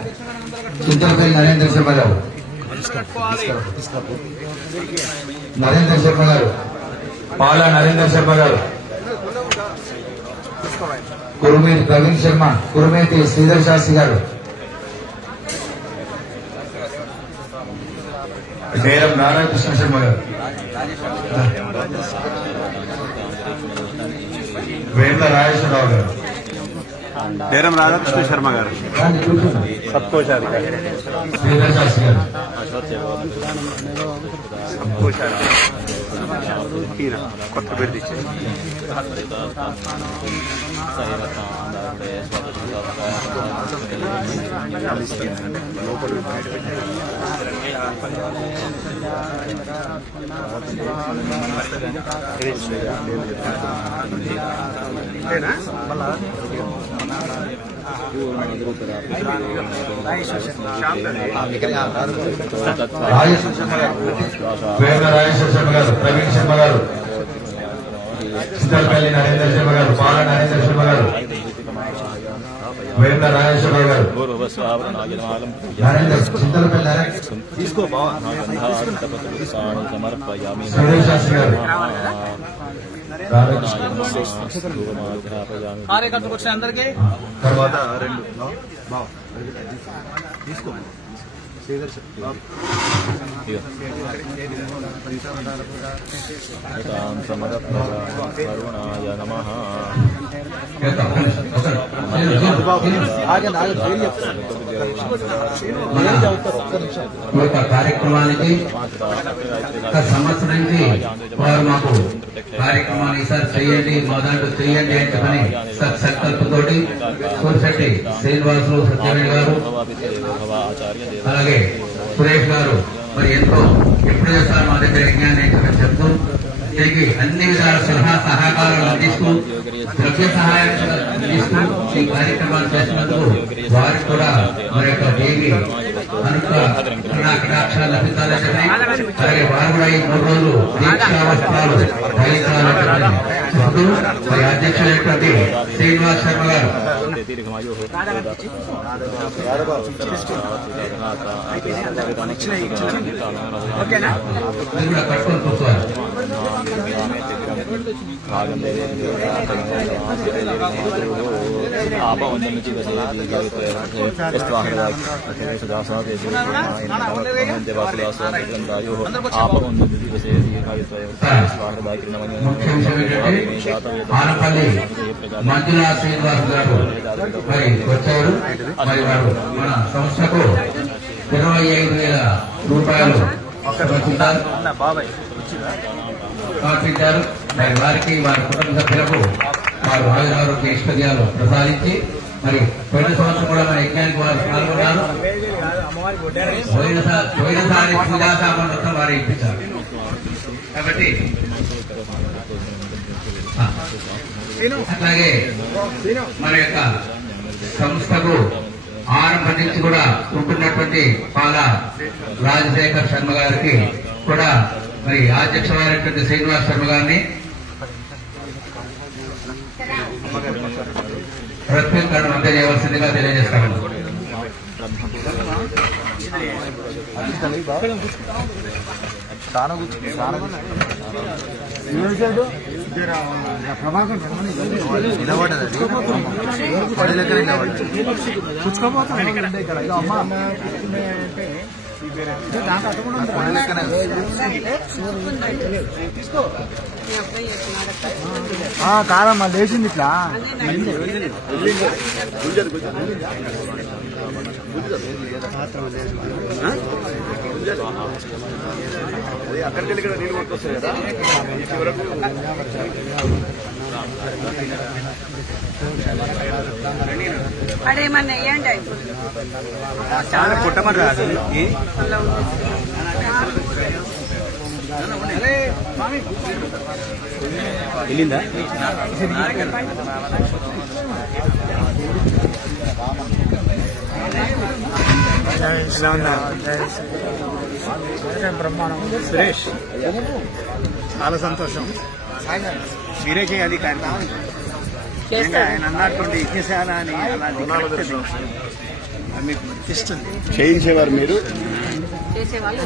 పాలా నరేంద్ర శర్మ గారు, కురుమేటి ప్రవీణ్ శర్మ, కురుమేటి శ్రీధర్ శాస్త్రి గారు, బేరం నారాయణకృష్ణ శర్మ గారు, వేంద్ర రాజేశ్వరరావు గారు, బేరం రాధాకృష్ణ శర్మ గారు, సత్కోశాధికారి శ్రీధర్ శాస్త్రి గారు, కొత్త పేరు తెచ్చి రాజేశ్వర శర్మ గారు, ప్రవీణ్ శర్మ గారు, చింతలపల్లి నరేంద్ర శర్మ గారు, పాల నరేంద్ర శర్మ గారు, వేంద్ర రాజేశ్వరరావు గారు, చింతలపల్లి శ్రీధర్ శాస్త్రి గారు, కార్యకర్తలకు వచ్చిన అందరికీ తర్వాత రెండు తీసుకో కార్యక్రమానికి సంవత్సరం నుంచి వారు మాకు కార్యక్రమాన్ని సార్ చెయ్యండి మొదలు చెయ్యండి అని చెప్పని సత్సంకల్పంతోటి సూర్శెట్టి శ్రీనివాసులు సత్యవేణి గారు అలాగే సురేష్ గారు మరి ఎంతో ఎప్పుడు చేస్తారు మా దగ్గర యజ్ఞాన్ని చెప్తూ దీనికి అన్ని విధాల సలహా సహకారాలు అందిస్తూ ద్రవ్య సహాయం అందిస్తూ ఈ కార్యక్రమాలు చేసినందుకు వారికి కూడా మరి యొక్క దేవి కటాక్షాలు లభించాలని చెప్పి అలాగే వారు కూడా ఈ 3 రోజులు దీక్షా వస్త్రాలు ధరించాలని చెప్తూ మరి అధ్యక్షులైనటువంటి శ్రీనివాస్ శర్మ గారు కట్టుకొని కూర్చోవాలి. ఆనపల్లి మంజులా శ్రీనివాస్ గారు మరి వచ్చారు. మరి వారు మన సంస్థకు 25,000 రూపాయలు సమర్పించారు. మరి వారికి వారి కుటుంబ సభ్యులకు వారు ఆయురారోగ్య ఐశ్వర్యాలు ప్రసాదించి మరి పోయిన సంవత్సరం కూడా మన యజ్ఞానికి వారు పాల్గొన్నారు. పోయినసారి పూజా సామాన్లతో వారు ఇప్పించారు. కాబట్టి అట్లాగే మన యొక్క సంస్థకు ఆరంభం నుంచి కూడా ఉంటున్నటువంటి పాల రాజశేఖర్ శర్మ గారికి కూడా మరి అధ్యక్షులైనటువంటి శ్రీనివాస్ శర్మ గారిని ప్రత్యేకంగా అందజేయవలసిందిగా తెలియజేస్తాను. కాదమ్మా లేచింది ఇట్లా అక్కడికి వెళ్ళి నీళ్ళు కొట్టుకొస్తాయి కదా అదేమన్నా వేయండి చాలా పుట్టమని రాదు వెళ్ళిందా ఎలా ఉందా బ్రహ్మాండం సురేష్ చాలా సంతోషం మీరే చేయాలి కార్యక్రమం ఆయన అన్నటువంటి ఇచ్చేసాలా అని అలాంటి మీకు ఇస్తుంది చేయించేవారు మీరు చేసేవాళ్ళు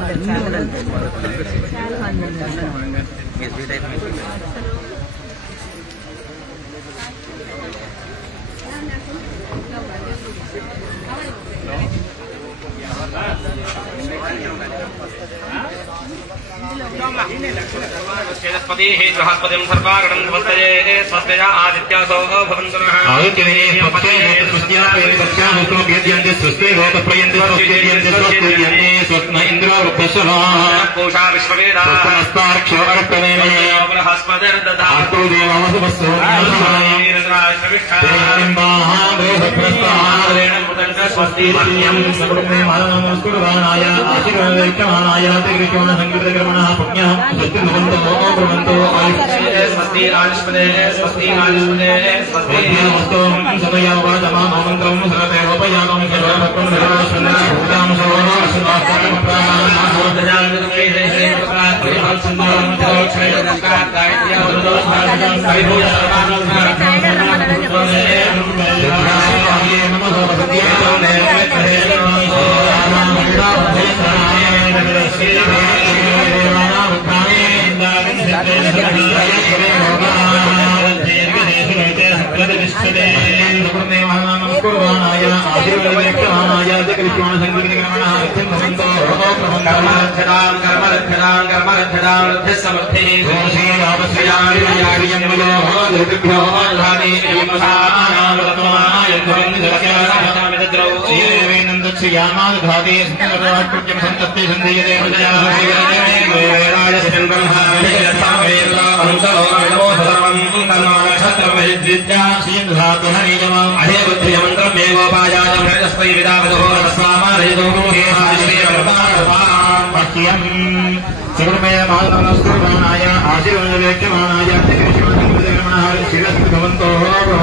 बृहस्पतिं सर्वागणं समस्तये स्वस्तिया आदित्यासो भवन्तु नः आदित्यविने पत्ये स्वस्त्यापेकस्यामुष्टोऽभ्यद्यन्ते स्वस्ते लोकप्रयन्ते स्वस्त्येद्यन्ते स्वस्त्येद्यन्ते स्वस्न इन्द्रो वृद्धस्वः कोशा विश्ववेदा स्वस्तार्क्ष्यो अर्पणेन बृहस्पतिर्दधातु देवावसुवस्सो स्वस्तिर्यं सर्वमेवानमस्कुर्वाणाय आशीर्वादैक्यमानाय तिर्विक्यमानसङ्कृतकर्मणः पुण्यः स्वस्तिर्भवन्तो भवन्तो स्वस्ति आयुष्मदे स्वस्ति आयुष्मदे स्वस्ति नमस्तो सदयावाचमानो मन्त्रं सरदेवोपयामं सर्वभक्तं सर्वस्वन्दं भूतां सर्वनाशनार्थं प्राणानामोदजालुदेशे प्रकाशं नमः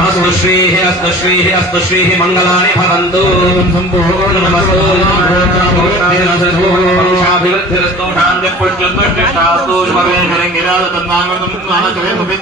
अस्तु श्रीः अस्तु श्रीः मंगलानि भवन्तु संपूर्णमस्तु